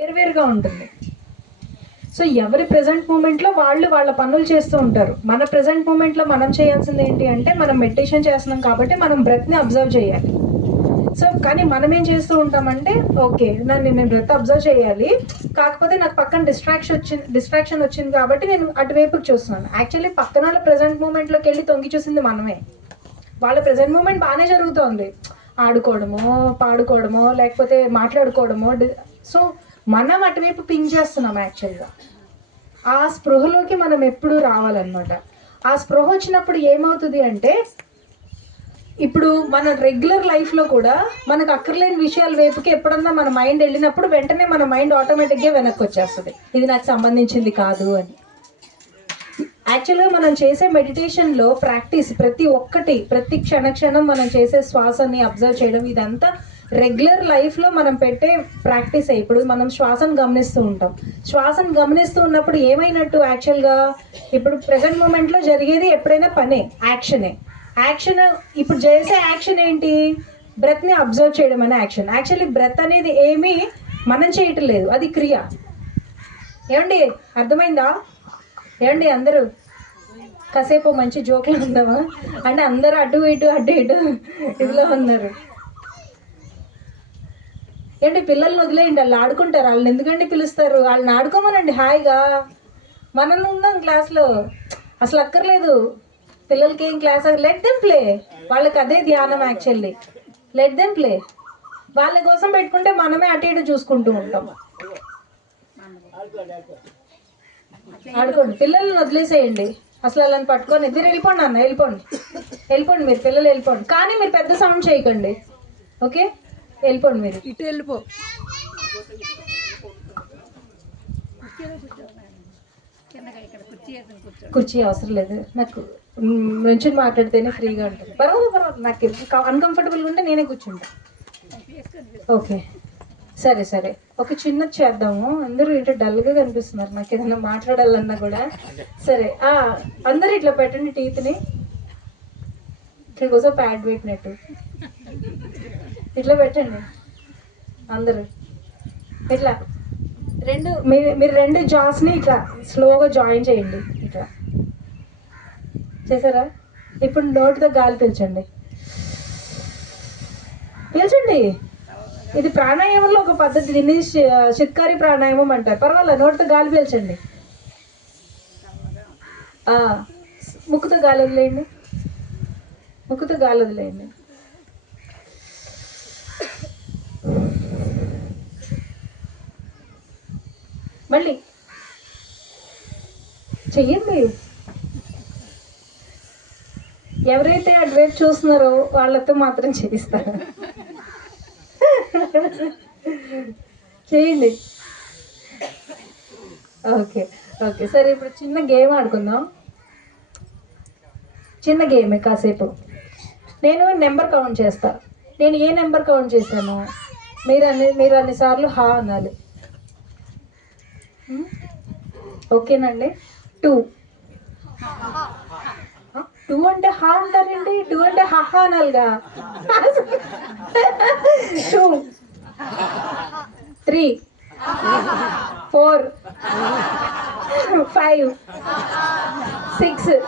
వేరువేరుగా ఉంటుంది. సో ఎవరి ప్రెజెంట్ మూమెంట్లో వాళ్ళు వాళ్ళ పనులు చేస్తూ ఉంటారు. మన ప్రెజెంట్ మూమెంట్లో మనం చేయాల్సింది ఏంటి అంటే, మనం మెడిటేషన్ చేస్తున్నాం కాబట్టి మనం బ్రెత్ని అబ్జర్వ్ చేయాలి. సో కానీ మనం ఏం చేస్తూ ఉంటామంటే, ఓకే నేను బ్రెత్ అబ్జర్వ్ చేయాలి, కాకపోతే నాకు పక్కన డిస్ట్రాక్షన్ వచ్చింది కాబట్టి నేను అటువైపుకి చూస్తున్నాను. యాక్చువల్లీ పక్కన వాళ్ళ ప్రెజెంట్ మూమెంట్లోకి వెళ్ళి తొంగి చూసింది మనమే. వాళ్ళ ప్రెజెంట్ మూమెంట్ బాగానే జరుగుతోంది, ఆడుకోవడమో పాడుకోవడమో లేకపోతే మాట్లాడుకోవడమో. సో మనం అటువైపు పింక్ చేస్తున్నాం. యాక్చువల్గా ఆ స్పృహలోకి మనం ఎప్పుడు రావాలన్నమాట. ఆ స్పృహ వచ్చినప్పుడు ఏమవుతుంది అంటే, ఇప్పుడు మన రెగ్యులర్ లైఫ్లో కూడా మనకు అక్కర్లేని విషయాల వైపుకి ఎప్పుడన్నా మన మైండ్ వెళ్ళినప్పుడు వెంటనే మన మైండ్ ఆటోమేటిక్గా వెనక్కి వచ్చేస్తుంది, ఇది నాకు సంబంధించింది కాదు అని. యాక్చువల్గా మనం చేసే మెడిటేషన్లో ప్రాక్టీస్ ప్రతి క్షణం మనం చేసే శ్వాసని అబ్జర్వ్ చేయడం, ఇదంతా రెగ్యులర్ లైఫ్లో మనం పెట్టే ప్రాక్టీసే. ఇప్పుడు మనం శ్వాసను గమనిస్తూ ఉంటాం. శ్వాసను గమనిస్తూ ఉన్నప్పుడు ఏమైనట్టు యాక్చువల్గా ఇప్పుడు ప్రజెంట్ మూమెంట్లో జరిగేది ఎప్పుడైనా పనే, యాక్షన్. ఇప్పుడు చేసే యాక్షన్ ఏంటి? బ్రెత్ని అబ్జర్వ్ చేయడం అనే యాక్షన్. యాక్చువల్లీ బ్రెత్ అనేది ఏమీ మనం చేయటం లేదు, అది క్రియ. ఏమండి అర్థమైందా? ఏమండి అందరూ కాసేపు మంచి జోక్లు ఉందామా అంటే అందరూ అటు ఇటు ఇదిలో ఉన్నారు. ఏంటి పిల్లల్ని వదిలేయండి, వాళ్ళు ఆడుకుంటారు. వాళ్ళని ఎందుకండి పిలుస్తారు? వాళ్ళని ఆడుకోమనండి హాయిగా. మనం ఉందాం క్లాస్లో, అసలు అక్కర్లేదు పిల్లలకి ఏం క్లాస్. లెట్ దెమ్ ప్లే, వాళ్ళకి అదే ధ్యానం. Actually let them play. వాళ్ళ కోసం పెట్టుకుంటే మనమే అటు ఇటు చూసుకుంటూ ఉంటాం. ఆడుకోండి, పిల్లల్ని వదిలేసేయండి. అసలు వాళ్ళని పట్టుకొని మీరు వెళ్ళిపోండి అన్న, వెళ్ళిపోండి మీరు పిల్లలు వెళ్ళిపోండి. కానీ మీరు పెద్ద సౌండ్ చేయకండి, ఓకే? వెళ్ళిపోండి మీరు, ఇటు వెళ్ళిపో. కుర్చీ అవసరం లేదు నాకు, నుంచి మాట్లాడితేనే ఫ్రీగా ఉంటుంది. పర్వాలేదు, నాకు అన్కంఫర్టబుల్గా ఉంటే నేనే కూర్చుంటా. ఓకే సరే ఒక చిన్న చేద్దాము. అందరూ ఇట్లా డల్గా కనిపిస్తున్నారు, నాకు ఏదైనా మాట్లాడాలన్నా కూడా. సరే అందరూ ఇట్లా పెట్టండి, టీత్ని ఇట్లా కోసం ప్యాడ్ పెట్టినట్టు ఇట్లా పెట్టండి అందరూ. ఇట్లా మీరు రెండు జాస్ని ఇట్లా స్లోగా జాయిన్ చేయండి. ఇట్లా చేసారా? ఇప్పుడు నోటితో గాలి పీల్చండి. ఇది ప్రాణాయామంలో ఒక పద్ధతి, దీన్ని శిత్కారి ప్రాణాయామం అంటారు. పర్వాలేదు, నోటితో గాలి పీల్చండి. ముక్కుతో గాలి వదిలేయండి, మళ్ళీ చెయ్యండి. ఎవరైతే అటువైపు చూస్తున్నారో వాళ్ళతో మాత్రం చేయిస్తారు. చేయండి. ఓకే సరే, ఇప్పుడు చిన్న గేమ్ ఆడుకుందాం. చిన్న గేమే కాసేపు. నేను నెంబర్ కౌంట్ చేస్తా. నేను ఏ నెంబర్ కౌంట్ చేశాను మీరు అన్నిసార్లు హా అనాలి. ఓకేనండి? 2 అంటే హా అంటారండి, 2 అంటే హహా అనాలిగా. 2 3 4 5 6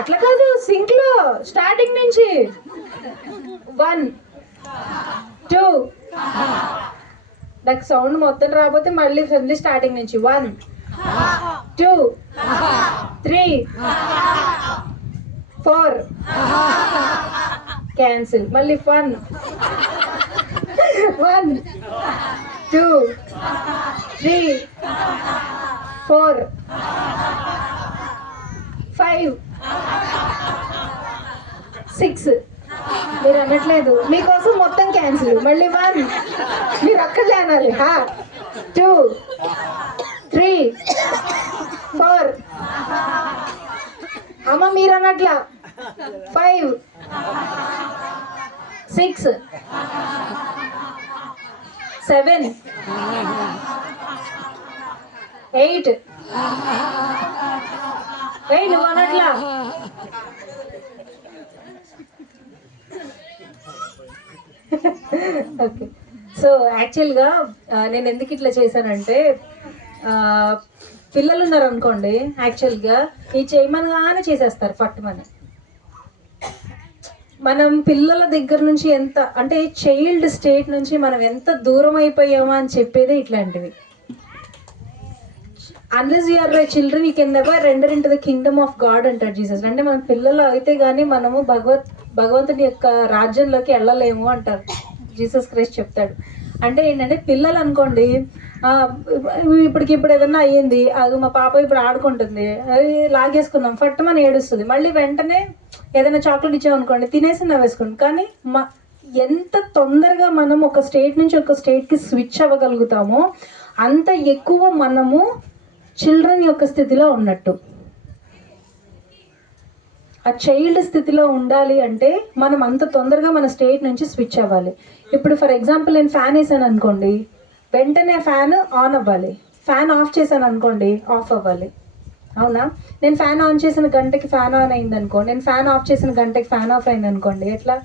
అట్లా కాదు, సింక్ లో స్టార్టింగ్ నుంచి 1 2. నాకు సౌండ్ మొత్తం రాకపోతే మళ్ళీ స్టార్టింగ్ నుంచి 1 2 3 4 క్యాన్సిల్. మళ్ళీ 1 2 3 4 5 6. మీరు అనట్లేదు, మీకోసం మొత్తం క్యాన్సిల్. మళ్ళీ 1, మీరు అక్కడలే అనాలి. 2 3 4. అమ్మ మీరు అన్నట్లా. 5 6 7 8. నువ్వు అన్నట్లా. ఓకే సో యాక్చువల్గా నేను ఎందుకు ఇట్లా చేశానంటే, పిల్లలు ఉన్నారు అనుకోండి, యాక్చువల్గా ఈ చేయమనగానే చేసేస్తారు పట్టుమని. మనం పిల్లల దగ్గర నుంచి ఎంత అంటే చైల్డ్ స్టేట్ నుంచి మనం ఎంత దూరం అయిపోయామా అని చెప్పేదే ఇట్లాంటివి. Unless you are children you can never enter into the kingdom of God అంటాడు జీసస్. అంటే మన పిల్లలు అయితే కానీ మనము భగవంతుని యొక్క రాజ్యంలోకి వెళ్ళలేము అంటారు జీసస్ క్రైస్ట్ చెప్తాడు. అంటే ఏంటంటే పిల్లలు అనుకోండి, ఇప్పుడు ఏదన్నా అయ్యింది, అది మా పాప ఇప్పుడు ఆడుకుంటుంది, అది లాగేసుకున్నాం ఫట్ మన ఏడుస్తుంది, మళ్ళీ వెంటనే ఏదైనా చాక్లెట్ ఇచ్చామనుకోండి తినేసి నవ్వేసుకోండి. కానీ ఎంత తొందరగా మనం ఒక స్టేట్ నుంచి ఒక స్టేట్కి స్విచ్ అవ్వగలుగుతామో అంత ఎక్కువ మనము చిల్డ్రన్ యొక్క స్థితిలో ఉన్నట్టు. ఆ చైల్డ్ స్థితిలో ఉండాలి అంటే మనం అంత తొందరగా మన స్టేట్ నుంచి స్విచ్ అవ్వాలి. ఇప్పుడు ఫర్ ఎగ్జాంపుల్ నేను ఫ్యాన్ వేసాను అనుకోండి, వెంటనే ఫ్యాన్ ఆన్ అవ్వాలి. ఫ్యాన్ ఆఫ్ చేశాను అనుకోండి, ఆఫ్ అవ్వాలి. అవునా? నేను ఫ్యాన్ ఆన్ చేసిన గంటకి ఫ్యాన్ ఆన్ అయింది అనుకోండి, నేను ఫ్యాన్ ఆఫ్ చేసిన గంటకి ఫ్యాన్ ఆఫ్ అయింది అనుకోండి, ఎట్లా?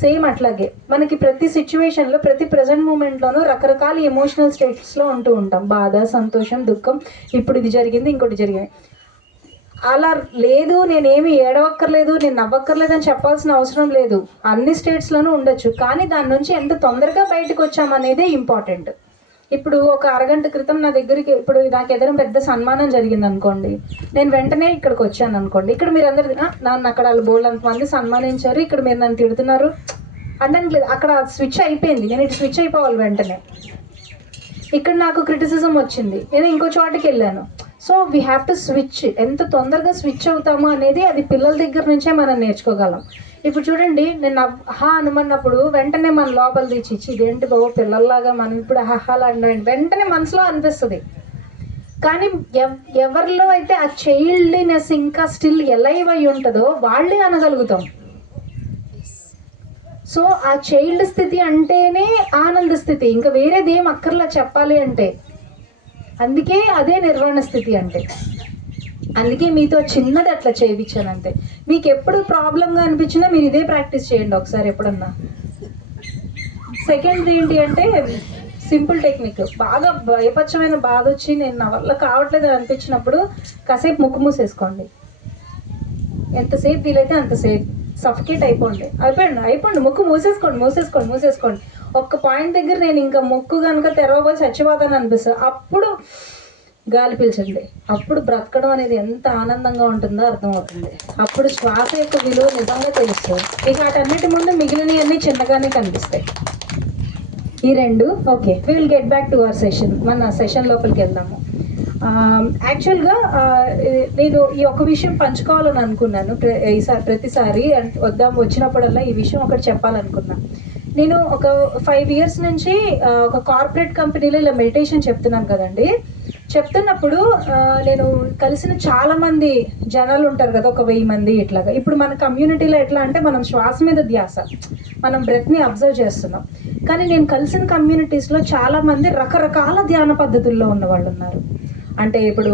సేమ్ అట్లాగే మనకి ప్రతి సిచ్యువేషన్లో ప్రతి ప్రజెంట్ మూమెంట్లోనూ రకరకాల ఎమోషనల్ స్టేట్స్లో ఉంటూ ఉంటాం. బాధ, సంతోషం, దుఃఖం, ఇప్పుడు ఇది జరిగింది, ఇంకోటి జరిగింది. అలా లేదు, నేనేమి ఏడవక్కర్లేదు, నేను నవ్వక్కర్లేదు అని చెప్పాల్సిన అవసరం లేదు. అన్ని స్టేట్స్లోనూ ఉండొచ్చు, కానీ దాని నుంచి ఎంత తొందరగా బయటకు వచ్చామనేదే ఇంపార్టెంట్. ఇప్పుడు ఒక అరగంట క్రితం నా దగ్గరికి ఇప్పుడు నాకు ఏదైనా పెద్ద సన్మానం జరిగింది అనుకోండి, నేను వెంటనే ఇక్కడికి వచ్చాను అనుకోండి, ఇక్కడ మీరు అందరు నన్ను అక్కడ వాళ్ళు బోల్డ్ అంతమంది సన్మానించారు, ఇక్కడ మీరు నన్ను తిడుతున్నారు అంటే లేదు, అక్కడ స్విచ్ అయిపోయింది, నేను ఇటు స్విచ్ అయిపోవాలి వెంటనే. ఇక్కడ నాకు క్రిటిసిజం వచ్చింది, నేను ఇంకో చోటుకి వెళ్ళాను. So we have to switch. ఎంత తొందరగా స్విచ్ అవుతాము అనేది అది పిల్లల దగ్గర నుంచే మనం నేర్చుకోగలం. ఇప్పుడు చూడండి, నేను అనుమన్నప్పుడు వెంటనే మన లోపల తీసి ఇదేంటి బాబు పిల్లల్లాగా మనం ఇప్పుడు హహాలు అన్నాడు వెంటనే మనసులో అనిపిస్తుంది. కానీ ఎవరిలో అయితే ఆ చైల్డ్నెస్ ఇంకా స్టిల్ ఎలైవ్ అయి ఉంటుందో వాళ్ళే అనగలుగుతాం. సో ఆ చైల్డ్ స్థితి అంటేనే ఆనంద స్థితి, ఇంకా వేరేదేం అక్కర్లా చెప్పాలి అంటే. అందుకే అదే నిర్వాణ స్థితి అంటే. అందుకే మీతో చిన్నది అట్లా చేయించాను అంతే. మీకు ఎప్పుడు ప్రాబ్లంగా అనిపించినా మీరు ఇదే ప్రాక్టీస్ చేయండి ఒకసారి ఎప్పుడన్నా. సెకండ్ ఏంటి అంటే సింపుల్ టెక్నిక్. బాగా భయపచ్చమైన బాధ వచ్చి నేను నా వల్ల కావట్లేదు అని అనిపించినప్పుడు కాసేపు ముక్కు మూసేసుకోండి. ఎంతసేపు వీలైతే అంతసేపు సఫికేట్ అయిపోండి. ముక్కు మూసేసుకోండి. ఒక్క పాయింట్ దగ్గర నేను ఇంకా ముక్కు కనుక తెరవబోయి చచ్చిపోతాను అనిపిస్తుంది, అప్పుడు గాలి పీల్చండి. అప్పుడు బ్రతకడం అనేది ఎంత ఆనందంగా ఉంటుందో అర్థమవుతుంది. అప్పుడు శ్వాస యొక్క విలువ నిజంగా తెలుస్తుంది. ఇక వాటన్నిటి ముందు మిగిలినవన్నీ చిన్నగానే కనిపిస్తాయి. ఈ రెండు. Okay, we will get back to our session. మన సెషన్ లోపలికి వెళ్దాము. యాక్చువల్గా నేను ఈ ఒక విషయం పంచుకోవాలని అనుకున్నాను. ప్రతిసారి వచ్చినప్పుడల్లా ఈ విషయం ఒకటి చెప్పాలనుకున్నా. నేను ఒక 5 years నుంచి ఒక కార్పొరేట్ కంపెనీలో ఇలా మెడిటేషన్ చెప్తున్నాను కదండి. చెప్తున్నప్పుడు నేను కలిసిన చాలామంది జనాలు ఉంటారు కదా, ఒక 1000 మంది ఇట్లాగా. ఇప్పుడు మన కమ్యూనిటీలో ఎట్లా అంటే మనం శ్వాస మీద ధ్యాస, మనం బ్రెత్ని అబ్జర్వ్ చేస్తున్నాం. కానీ నేను కలిసిన కమ్యూనిటీస్లో చాలామంది రకరకాల ధ్యాన పద్ధతుల్లో ఉన్న వాళ్ళు ఉన్నారు. అంటే ఇప్పుడు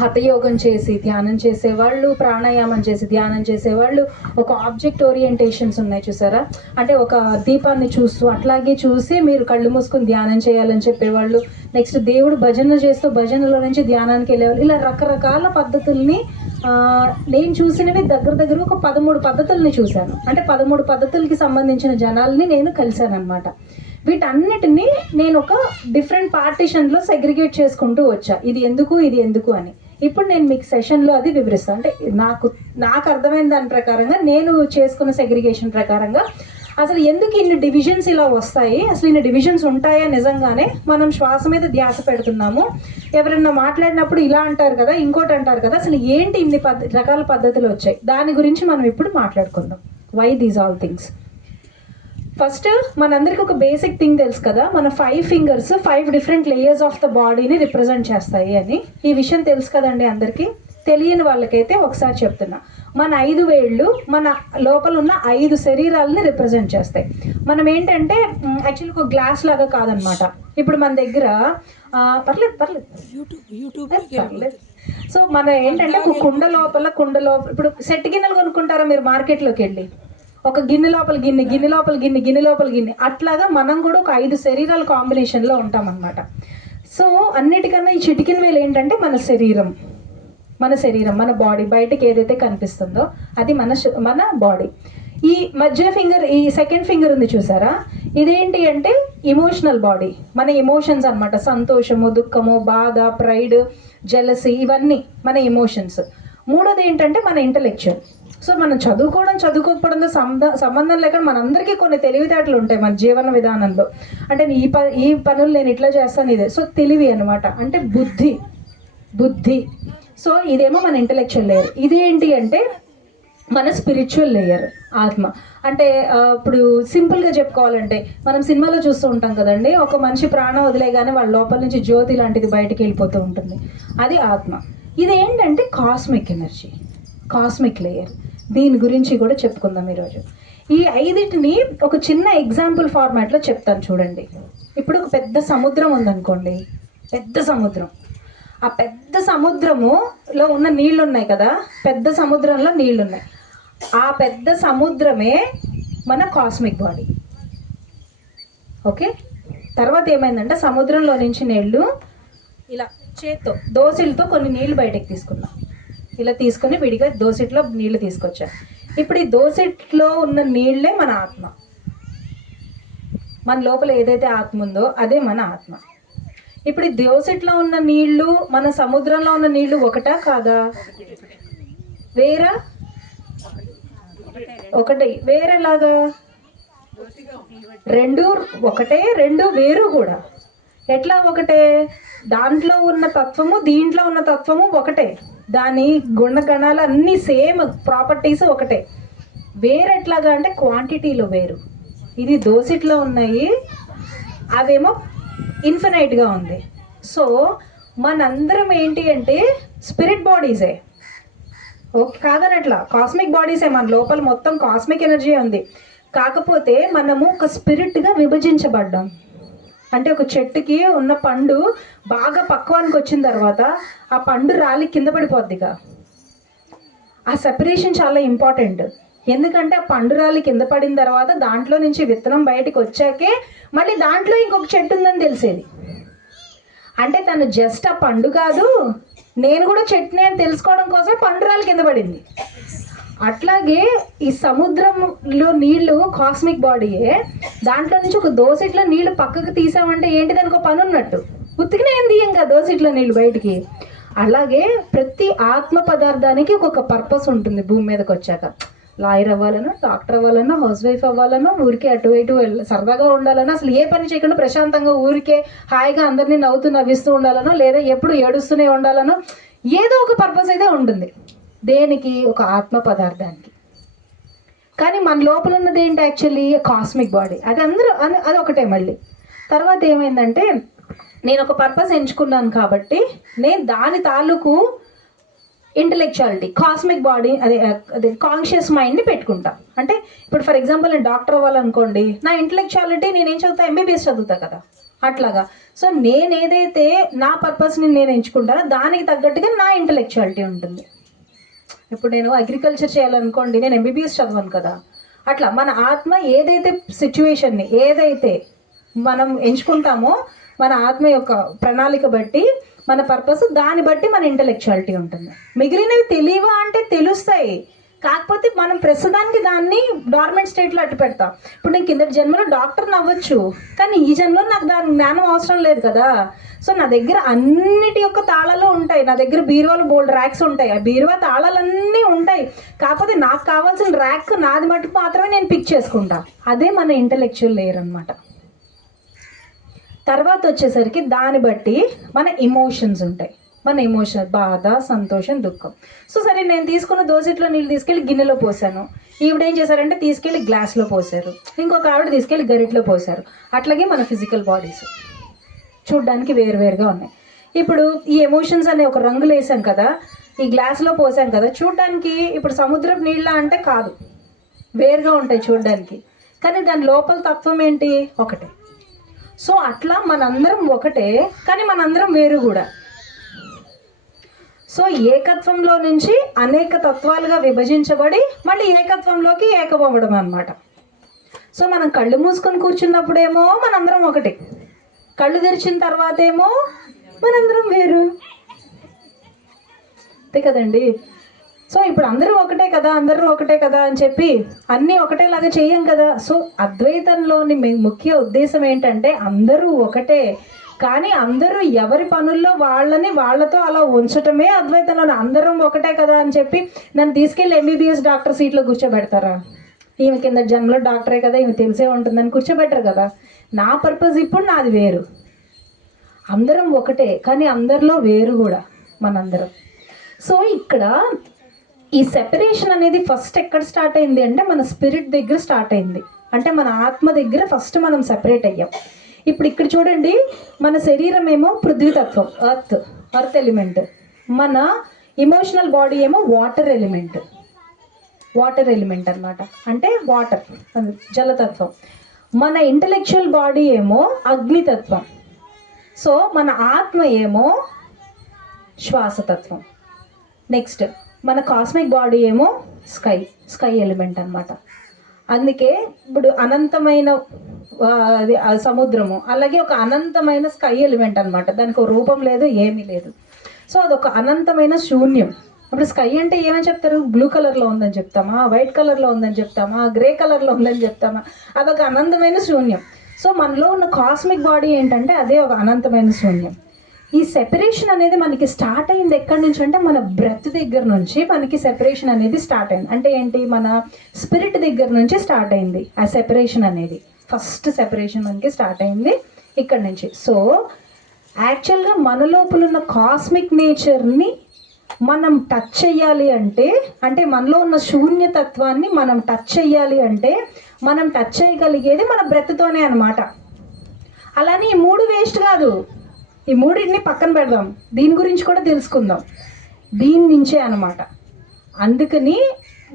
హఠయోగం చేసి ధ్యానం చేసేవాళ్ళు, ప్రాణాయామం చేసి ధ్యానం చేసేవాళ్ళు, ఒక ఆబ్జెక్ట్ ఓరియంటేషన్స్ ఉన్నాయి చూసారా, అంటే ఒక దీపాన్ని చూస్తూ అట్లాగే చూసి మీరు కళ్ళు మూసుకొని ధ్యానం చేయాలని చెప్పేవాళ్ళు. నెక్స్ట్ దేవుడు భజన చేస్తూ భజనలో నుంచి ధ్యానానికి వెళ్ళేవాళ్ళు. ఇలా రకరకాల పద్ధతుల్ని నేను చూసినవి దగ్గర ఒక 13 పద్ధతుల్ని చూశాను. అంటే 13 పద్ధతులకి సంబంధించిన జనాల్ని నేను కలిశాను అనమాట. వీటన్నిటిని నేను ఒక డిఫరెంట్ పార్టిషన్లో సెగ్రిగేట్ చేసుకుంటూ వచ్చా, ఇది ఎందుకు అని. ఇప్పుడు నేను మీకు సెషన్లో అది వివరిస్తాను. అంటే నాకు అర్థమైన దాని ప్రకారంగా, నేను చేసుకున్న సెగ్రిగేషన్ ప్రకారంగా అసలు ఎందుకు ఇన్ని డివిజన్స్ ఇలా వస్తాయి, అసలు ఇన్ని డివిజన్స్ ఉంటాయా, నిజంగానే మనం శ్వాస మీద ధ్యాస పెడుతున్నాము, ఎవరైనా మాట్లాడినప్పుడు ఇలా అంటారు కదా, ఇంకోటి అంటారు కదా, అసలు ఏంటి ఇన్ని రకాల పద్ధతులు వచ్చాయి, దాని గురించి మనం ఇప్పుడు మాట్లాడుకుందాం. Why these all things. First మనందరికి ఒక బేసిక్ థింగ్ తెలుసు కదా, మన 5 fingers 5 different layers of the బాడీని రిప్రజెంట్ చేస్తాయి అని. ఈ విషయం తెలుసు కదండి అందరికీ. తెలియని వాళ్ళకైతే ఒకసారి చెప్తున్నా. మన 5 వేళ్ళు మన లోపల ఉన్న 5 శరీరాలని రిప్రజెంట్ చేస్తాయి. మనం ఏంటంటే యాక్చువల్లీ ఒక గ్లాస్ లాగా కాదనమాట. ఇప్పుడు మన దగ్గర పర్లేదు సో మన ఏంటంటే ఒక కుండ లోపల ఇప్పుడు సెట్ గిన్నెలు కొనుక్కుంటారా మీరు మార్కెట్లోకి వెళ్ళి, ఒక గిన్నె లోపల గిన్నె, గిన్నె లోపల గిన్నె, గిన్నె లోపల గిన్నె, అట్లాగా మనం కూడా ఒక 5 శరీరాల కాంబినేషన్లో ఉంటాం అన్నమాట. సో అన్నిటికన్నా ఈ చిటికిన వేలు ఏంటంటే మన శరీరం, మన బాడీ, బయటకి ఏదైతే కనిపిస్తుందో అది మన బాడీ. ఈ మధ్య ఫింగర్, ఈ సెకండ్ ఫింగర్ ఉంది చూసారా, ఇదేంటి అంటే ఇమోషనల్ బాడీ, మన ఎమోషన్స్ అనమాట. సంతోషము, దుఃఖము, బాధ, ప్రైడ్, జెలసీ, ఇవన్నీ మన ఎమోషన్స్. మూడోది ఏంటంటే మన ఇంటలెక్చువల్. సో మనం చదువుకోకపోవడంతో సంబంధం లేకుండా మనందరికీ కొన్ని తెలివితేటలు ఉంటాయి మన జీవన విధానంలో. అంటే ఈ పనులు నేను ఇట్లా చేస్తాను, ఇదే. సో తెలివి అనమాట, అంటే బుద్ధి. సో ఇదేమో మన ఇంటలెక్చువల్ లేయర్. ఇదేంటి అంటే మన స్పిరిచువల్ లేయర్, ఆత్మ. అంటే ఇప్పుడు సింపుల్గా చెప్పుకోవాలంటే మనం సినిమాలో చూస్తూ ఉంటాం కదండి, ఒక మనిషి ప్రాణం వదిలేగానే వాళ్ళ లోపల నుంచి జ్యోతి లాంటిది బయటికి వెళ్ళిపోతూ ఉంటుంది, అది ఆత్మ. ఇదేంటంటే కాస్మిక్ ఎనర్జీ, కాస్మిక్ లేయర్. దీని గురించి కూడా చెప్పుకుందాం ఈరోజు. ఈ 5టిని ఒక చిన్న ఎగ్జాంపుల్ ఫార్మాట్లో చెప్తాను చూడండి. ఇప్పుడు ఒక పెద్ద సముద్రం ఉందనుకోండి, పెద్ద సముద్రం. ఆ పెద్ద సముద్రములో ఉన్న నీళ్ళు ఉన్నాయి కదా, పెద్ద సముద్రంలో నీళ్ళు ఉన్నాయి. ఆ పెద్ద సముద్రమే మన కాస్మిక్ బాడీ. ఓకే, తర్వాత ఏమైందంటే సముద్రంలో నుంచి నీళ్ళు ఇలా చేత్తో దోసిలతో కొన్ని నీళ్లు బయటకు తీసుకున్నాం. ఇలా తీసుకొని విడిగా దోసిట్లో నీళ్లు తీసుకొచ్చాం. ఇప్పుడు ఈ దోసిట్లో ఉన్న నీళ్లే మన ఆత్మ. మన లోపల ఏదైతే ఆత్మ ఉందో అదే మన ఆత్మ. ఇప్పుడు ఈ దోసిట్లో ఉన్న నీళ్లు మన సముద్రంలో ఉన్న నీళ్లు ఒకటా కాదా? వేరా? ఒకటే. వేరేలాగా? రెండు ఒకటే, రెండు వేరు కూడా. ఎట్లా ఒకటే? దాంట్లో ఉన్న తత్వము దీంట్లో ఉన్న తత్వము ఒకటే, దాని గుణగణాలు అన్నీ సేమ్, ప్రాపర్టీస్ ఒకటే. వేరెట్లాగా అంటే క్వాంటిటీలో వేరు. ఇది దోసిట్లో ఉన్నాయి, అవేమో ఇన్ఫినైట్గా ఉంది. సో మనందరం ఏంటి అంటే స్పిరిట్ బాడీసే. ఓకే, కాదనట్లా, కాస్మిక్ బాడీసే. మన లోపల మొత్తం కాస్మిక్ ఎనర్జీ ఉంది. కాకపోతే మనము ఒక స్పిరిట్గా విభజించబడ్డాం. అంటే ఒక చెట్టుకి ఉన్న పండు బాగా పక్వానికి వచ్చిన తర్వాత ఆ పండు రాలి కింద పడిపోద్దిగా. ఆ సెపరేషన్ చాలా ఇంపార్టెంట్. ఎందుకంటే ఆ పండు రాలి కింద పడిన తర్వాత దాంట్లో నుంచి విత్తనం బయటకు వచ్చాకే మళ్ళీ దాంట్లో ఇంకొక చెట్టు ఉందని తెలిసేది. అంటే తను జస్ట్ ఆ పండు కాదు, నేను కూడా చెట్టునే అని తెలుసుకోవడం కోసం పండు రాలి కింద పడింది. అట్లాగే ఈ సముద్రంలో నీళ్లు కాస్మిక్ బాడీయే. దాంట్లో నుంచి ఒక దోసిట్లో నీళ్లు పక్కకు తీసామంటే ఏంటి, దానికి ఒక పని ఉన్నట్టు. ఉత్తికినే ఏం తీయం కదా దోసిట్లో నీళ్ళు బయటికి. అలాగే ప్రతి ఆత్మ పదార్థానికి ఒక్కొక్క పర్పస్ ఉంటుంది. భూమి మీదకి వచ్చాక లాయర్ అవ్వాలనో, డాక్టర్ అవ్వాలనో, హౌస్ వైఫ్ అవ్వాలనో, ఊరికే అటు ఇటు సరదాగా ఉండాలనో, అసలు ఏ పని చేయకుండా ప్రశాంతంగా ఊరికే హాయిగా అందరినీ నవ్విస్తూ ఉండాలనో, లేదా ఎప్పుడు ఏడుస్తూనే ఉండాలనో, ఏదో ఒక పర్పస్ అయితే ఉంటుంది. దేనికి? ఒక ఆత్మ పదార్థానికి. కానీ మన లోపల ఉన్నది ఏంటి యాక్చువల్లీ? Cosmic body. అది ఒకటే. మళ్ళీ తర్వాత ఏమైందంటే నేను ఒక పర్పస్ ఎంచుకున్నాను కాబట్టి నేను దాని తాలూకు ఇంటలెక్చువాలిటీ, కాస్మిక్ బాడీ, అదే కాన్షియస్ మైండ్ని పెట్టుకుంటా. అంటే ఇప్పుడు ఫర్ ఎగ్జాంపుల్ నేను డాక్టర్ అవ్వాలనుకోండి, నా ఇంటలెక్చువాలిటీ నేనేం చదువుతా? ఎంబీబీఎస్ చదువుతా కదా, అట్లాగా. సో నేను ఏదైతే నా పర్పస్ని నేను ఎంచుకుంటానో దానికి తగ్గట్టుగా నా ఇంటలెక్చువాలిటీ ఉంటుంది. ఇప్పుడు నేను అగ్రికల్చర్ చేయాలనుకోండి, నేను ఎంబీబీఎస్ చదవను కదా. అట్లా మన ఆత్మ ఏదైతే సిచ్యువేషన్ని ఏదైతే మనం ఎంచుకుంటామో మన ఆత్మ యొక్క ప్రణాళిక బట్టి మన పర్పస్, దాన్ని బట్టి మన ఇంటలెక్చువాలిటీ ఉంటుంది. మిగిలినవి తెలియవా అంటే తెలుస్తాయి, కాకపోతే మనం ప్రస్తుతానికి దాన్ని డార్మెంట్ స్టేట్లో అట్టు పెడతాం. ఇప్పుడు నేను కిందటి జన్మలో డాక్టర్ని అవ్వచ్చు, కానీ ఈ జన్మలో నాకు దాని జ్ఞానం అవసరం లేదు కదా. సో నా దగ్గర అన్నిటి యొక్క తాళాలు ఉంటాయి. నా దగ్గర బీరువాలో బోల్డ్ ర్యాక్స్ ఉంటాయి, ఆ బీరువా తాళాలన్నీ ఉంటాయి. కాకపోతే నాకు కావాల్సిన ర్యాక్ నాది మటుకు మాత్రమే నేను పిక్ చేసుకుంటా. అదే మన ఇంటలెక్చువల్ లేయర్ అనమాట. తర్వాత వచ్చేసరికి దాన్ని బట్టి మన ఎమోషన్స్ ఉంటాయి. మన ఎమోషన్, బాధ, సంతోషం, దుఃఖం. సో సరే, నేను తీసుకున్న దోసిట్లో నీళ్ళు తీసుకెళ్ళి గిన్నెలో పోసాను. ఈవిడ ఏం చేశారంటే తీసుకెళ్ళి గ్లాస్లో పోసారు, ఇంకొక ఆవిడ తీసుకెళ్ళి గరిట్లో పోసారు. అట్లాగే మన ఫిజికల్ బాడీస్ చూడ్డానికి వేరువేరుగా ఉన్నాయి. ఇప్పుడు ఈ ఎమోషన్స్ అనే ఒక రంగులు వేసాం కదా, ఈ గ్లాస్లో పోసాం కదా, చూడ్డానికి ఇప్పుడు సముద్రపు నీళ్ళ అంటే కాదు, వేరుగా ఉంటాయి చూడ్డానికి. కానీ దాని లోపల తత్వం ఏంటి? ఒకటే. సో అట్లా మనందరం ఒకటే, కానీ మనందరం వేరు కూడా. సో ఏకత్వంలో నుంచి అనేక తత్వాలుగా విభజించబడి మళ్ళీ ఏకత్వంలోకి ఏకమవ్వడం అన్నమాట. సో మనం కళ్ళు మూసుకొని కూర్చున్నప్పుడేమో మనందరం ఒకటి, కళ్ళు తెరిచిన తర్వాత ఏమో మనందరం వేరు, అంతే కదండి. సో ఇప్పుడు అందరూ ఒకటే కదా, అందరూ ఒకటే కదా అని చెప్పి అన్నీ ఒకటేలాగా చెయ్యం కదా. సో అద్వైతంలోని ముఖ్య ఉద్దేశం ఏంటంటే అందరూ ఒకటే, కానీ అందరూ ఎవరి పనుల్లో వాళ్ళతో అలా ఉంచటమే అద్వైతంలో. అందరం ఒకటే కదా అని చెప్పి నన్ను తీసుకెళ్ళి ఎంబీబీఎస్ డాక్టర్ సీట్లో కూర్చోబెడతారా? ఈమె కింద జన్మలో డాక్టరే కదా, ఈమె తెలిసే ఉంటుందని కూర్చోబెట్టరు కదా. నా పర్పస్ ఇప్పుడు నాది వేరు, అందరం ఒకటే కానీ అందరిలో వేరు కూడా మనందరం. సో ఇక్కడ ఈ సెపరేషన్ అనేది ఫస్ట్ ఎక్కడ స్టార్ట్ అయింది అంటే మన స్పిరిట్ దగ్గర స్టార్ట్ అయింది. అంటే మన ఆత్మ దగ్గర ఫస్ట్ మనం సెపరేట్ అయ్యాం. ఇప్పుడు ఇక్కడ చూడండి, మన శరీరం ఏమో పృథ్వీతత్వం, ఎర్త్ ఎలిమెంట్, మన ఇమోషనల్ బాడీ ఏమో వాటర్ ఎలిమెంట్ అన్నమాట, అంటే వాటర్ జలతత్వం. మన ఇంటలెక్చువల్ బాడీ ఏమో అగ్నితత్వం. సో మన ఆత్మ ఏమో శ్వాసతత్వం. నెక్స్ట్ మన కాస్మిక్ బాడీ ఏమో స్కై ఎలిమెంట్ అన్నమాట. అందుకే ఇప్పుడు అనంతమైన సముద్రము, అలాగే ఒక అనంతమైన స్కై ఎలిమెంట్ అన్నమాట. దానికి ఒక రూపం లేదు, ఏమీ లేదు. సో అదొక అనంతమైన శూన్యం. ఇప్పుడు స్కై అంటే ఏమని చెప్తారు? బ్లూ కలర్లో ఉందని చెప్తామా, వైట్ కలర్లో ఉందని చెప్తామా, గ్రే కలర్లో ఉందని చెప్తామా? అదొక అనంతమైన శూన్యం. సో మనలో ఉన్న కాస్మిక్ బాడీ ఏంటంటే అదే ఒక అనంతమైన శూన్యం. ఈ సెపరేషన్ అనేది మనకి స్టార్ట్ అయింది ఎక్కడి నుంచి అంటే మన బ్రెత్ దగ్గర నుంచి మనకి సెపరేషన్ అనేది స్టార్ట్ అయింది. అంటే ఏంటి, మన స్పిరిట్ దగ్గర నుంచి స్టార్ట్ అయింది ఆ సెపరేషన్ అనేది. ఫస్ట్ సెపరేషన్ మనకి స్టార్ట్ అయింది ఇక్కడ నుంచి. సో యాక్చువల్గా మన లోపల ఉన్న కాస్మిక్ నేచర్ని మనం టచ్ చెయ్యాలి అంటే మనలో ఉన్న శూన్యతత్వాన్ని మనం టచ్ చెయ్యాలి అంటే మనం టచ్ చేయగలిగేది మన బ్రెత్తోనే అన్నమాట. అలానే ఈ మూడు వేస్ట్ కాదు, ఈ మూడింటిని పక్కన పెడదాం, దీని గురించి కూడా తెలుసుకుందాం, దీని నుంచే అన్నమాట. అందుకని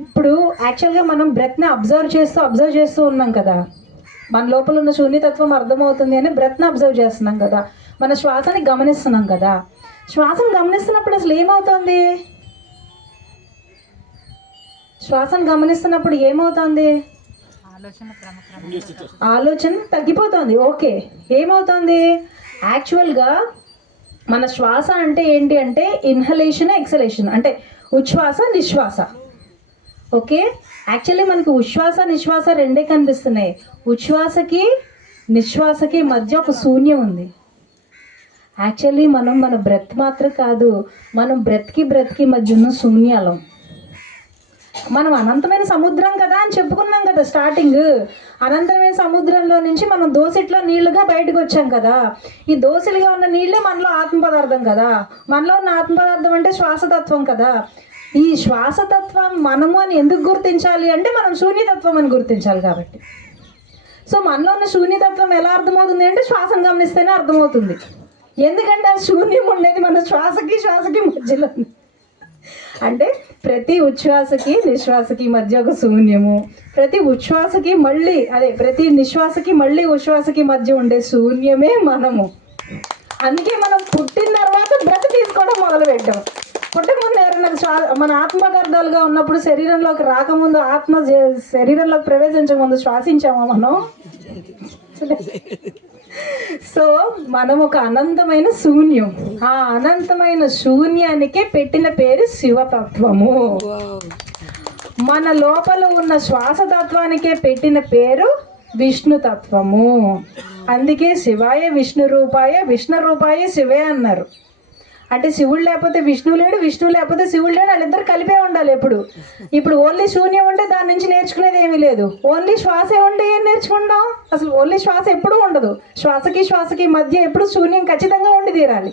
ఇప్పుడు యాక్చువల్గా మనం బ్రెత్ని అబ్జర్వ్ చేస్తూ ఉన్నాం కదా, మన లోపల ఉన్న శూన్యతత్వం అర్థమవుతుంది అని బ్రెత్ని అబ్జర్వ్ చేస్తున్నాం కదా, మన శ్వాసని గమనిస్తున్నాం కదా. శ్వాసను గమనిస్తున్నప్పుడు అసలు ఏమవుతుంది? శ్వాసను గమనిస్తున్నప్పుడు ఏమవుతుంది? ఆలోచన తగ్గిపోతుంది. ఓకే, ఏమవుతుంది? యాక్చువల్గా మన శ్వాస అంటే ఏంటి అంటే ఇన్హలేషన్, ఎక్సలేషన్, అంటే ఉచ్ఛ్వాస నిశ్వాస. ఓకే, యాక్చువల్లీ మనకి ఉచ్ఛ్వాస నిశ్వాస రెండే కనిపిస్తున్నాయి. ఉచ్ఛ్వాసకి నిశ్వాసకి మధ్య ఒక శూన్యం ఉంది. యాక్చువల్లీ మన బ్రెత్ మాత్రం కాదు, మనం బ్రెత్కి మధ్య ఉన్న శూన్యాలం. మనం అనంతమైన సముద్రం కదా అని చెప్పుకున్నాం కదా స్టార్టింగ్. అనంతమైన సముద్రంలో నుంచి మనం దోసిట్లో నీళ్లుగా బయటకు వచ్చాం కదా. ఈ దోసిలుగా ఉన్న నీళ్ళే మనలో ఆత్మ పదార్థం కదా. మనలో ఉన్న ఆత్మ పదార్థం అంటే శ్వాసతత్వం కదా. ఈ శ్వాసతత్వం మనము అని ఎందుకు గుర్తించాలి అంటే మనం శూన్యతత్వం అని గుర్తించాలి కాబట్టి. సో మనలో ఉన్న శూన్యతత్వం ఎలా అర్థమవుతుంది అంటే శ్వాసను గమనిస్తేనే అర్థమవుతుంది. ఎందుకంటే ఆ శూన్యం ఉండేది మన శ్వాసకి మధ్యలో. అంటే ప్రతి ఉచ్ఛ్వాసకి నిశ్వాసకి మధ్య ఒక శూన్యము, ప్రతి ఉచ్ఛ్వాసకి ప్రతి నిశ్వాసకి మళ్ళీ ఉచ్ఛ్వాసకి మధ్య ఉండే శూన్యమే మనము. అందుకే మనం పుట్టిన తర్వాత బ్రతి తీసుకోవడం మొదలు పెట్టాం. పుట్టకముందు ఎవరైనా మన ఆత్మ పదార్థాలుగా ఉన్నప్పుడు శరీరంలోకి రాకముందు, ఆత్మ శరీరంలోకి ప్రవేశించకముందు శ్వాసించామా మనం? సో మనం ఒక అనంతమైన శూన్యం. ఆ అనంతమైన శూన్యానికే పెట్టిన పేరు శివతత్వము. మన లోపల ఉన్న శ్వాసతత్వానికే పెట్టిన పేరు విష్ణుతత్వము. అందుకే శివాయ విష్ణు రూపాయ శివే అన్నారు. అంటే శివుడు లేకపోతే విష్ణువు లేడు, విష్ణువు లేకపోతే శివుడు లేడు, వాళ్ళిద్దరు కలిపే ఉండాలి ఎప్పుడు. ఇప్పుడు ఓన్లీ శూన్యం ఉంటే దాని నుంచి నేర్చుకునేది ఏమీ లేదు. ఓన్లీ శ్వాసే ఉంటే ఏం నేర్చుకుంటాం? అసలు ఓన్లీ శ్వాస ఎప్పుడూ ఉండదు. శ్వాసకి మధ్య ఎప్పుడు శూన్యం ఖచ్చితంగా ఉండి తీరాలి.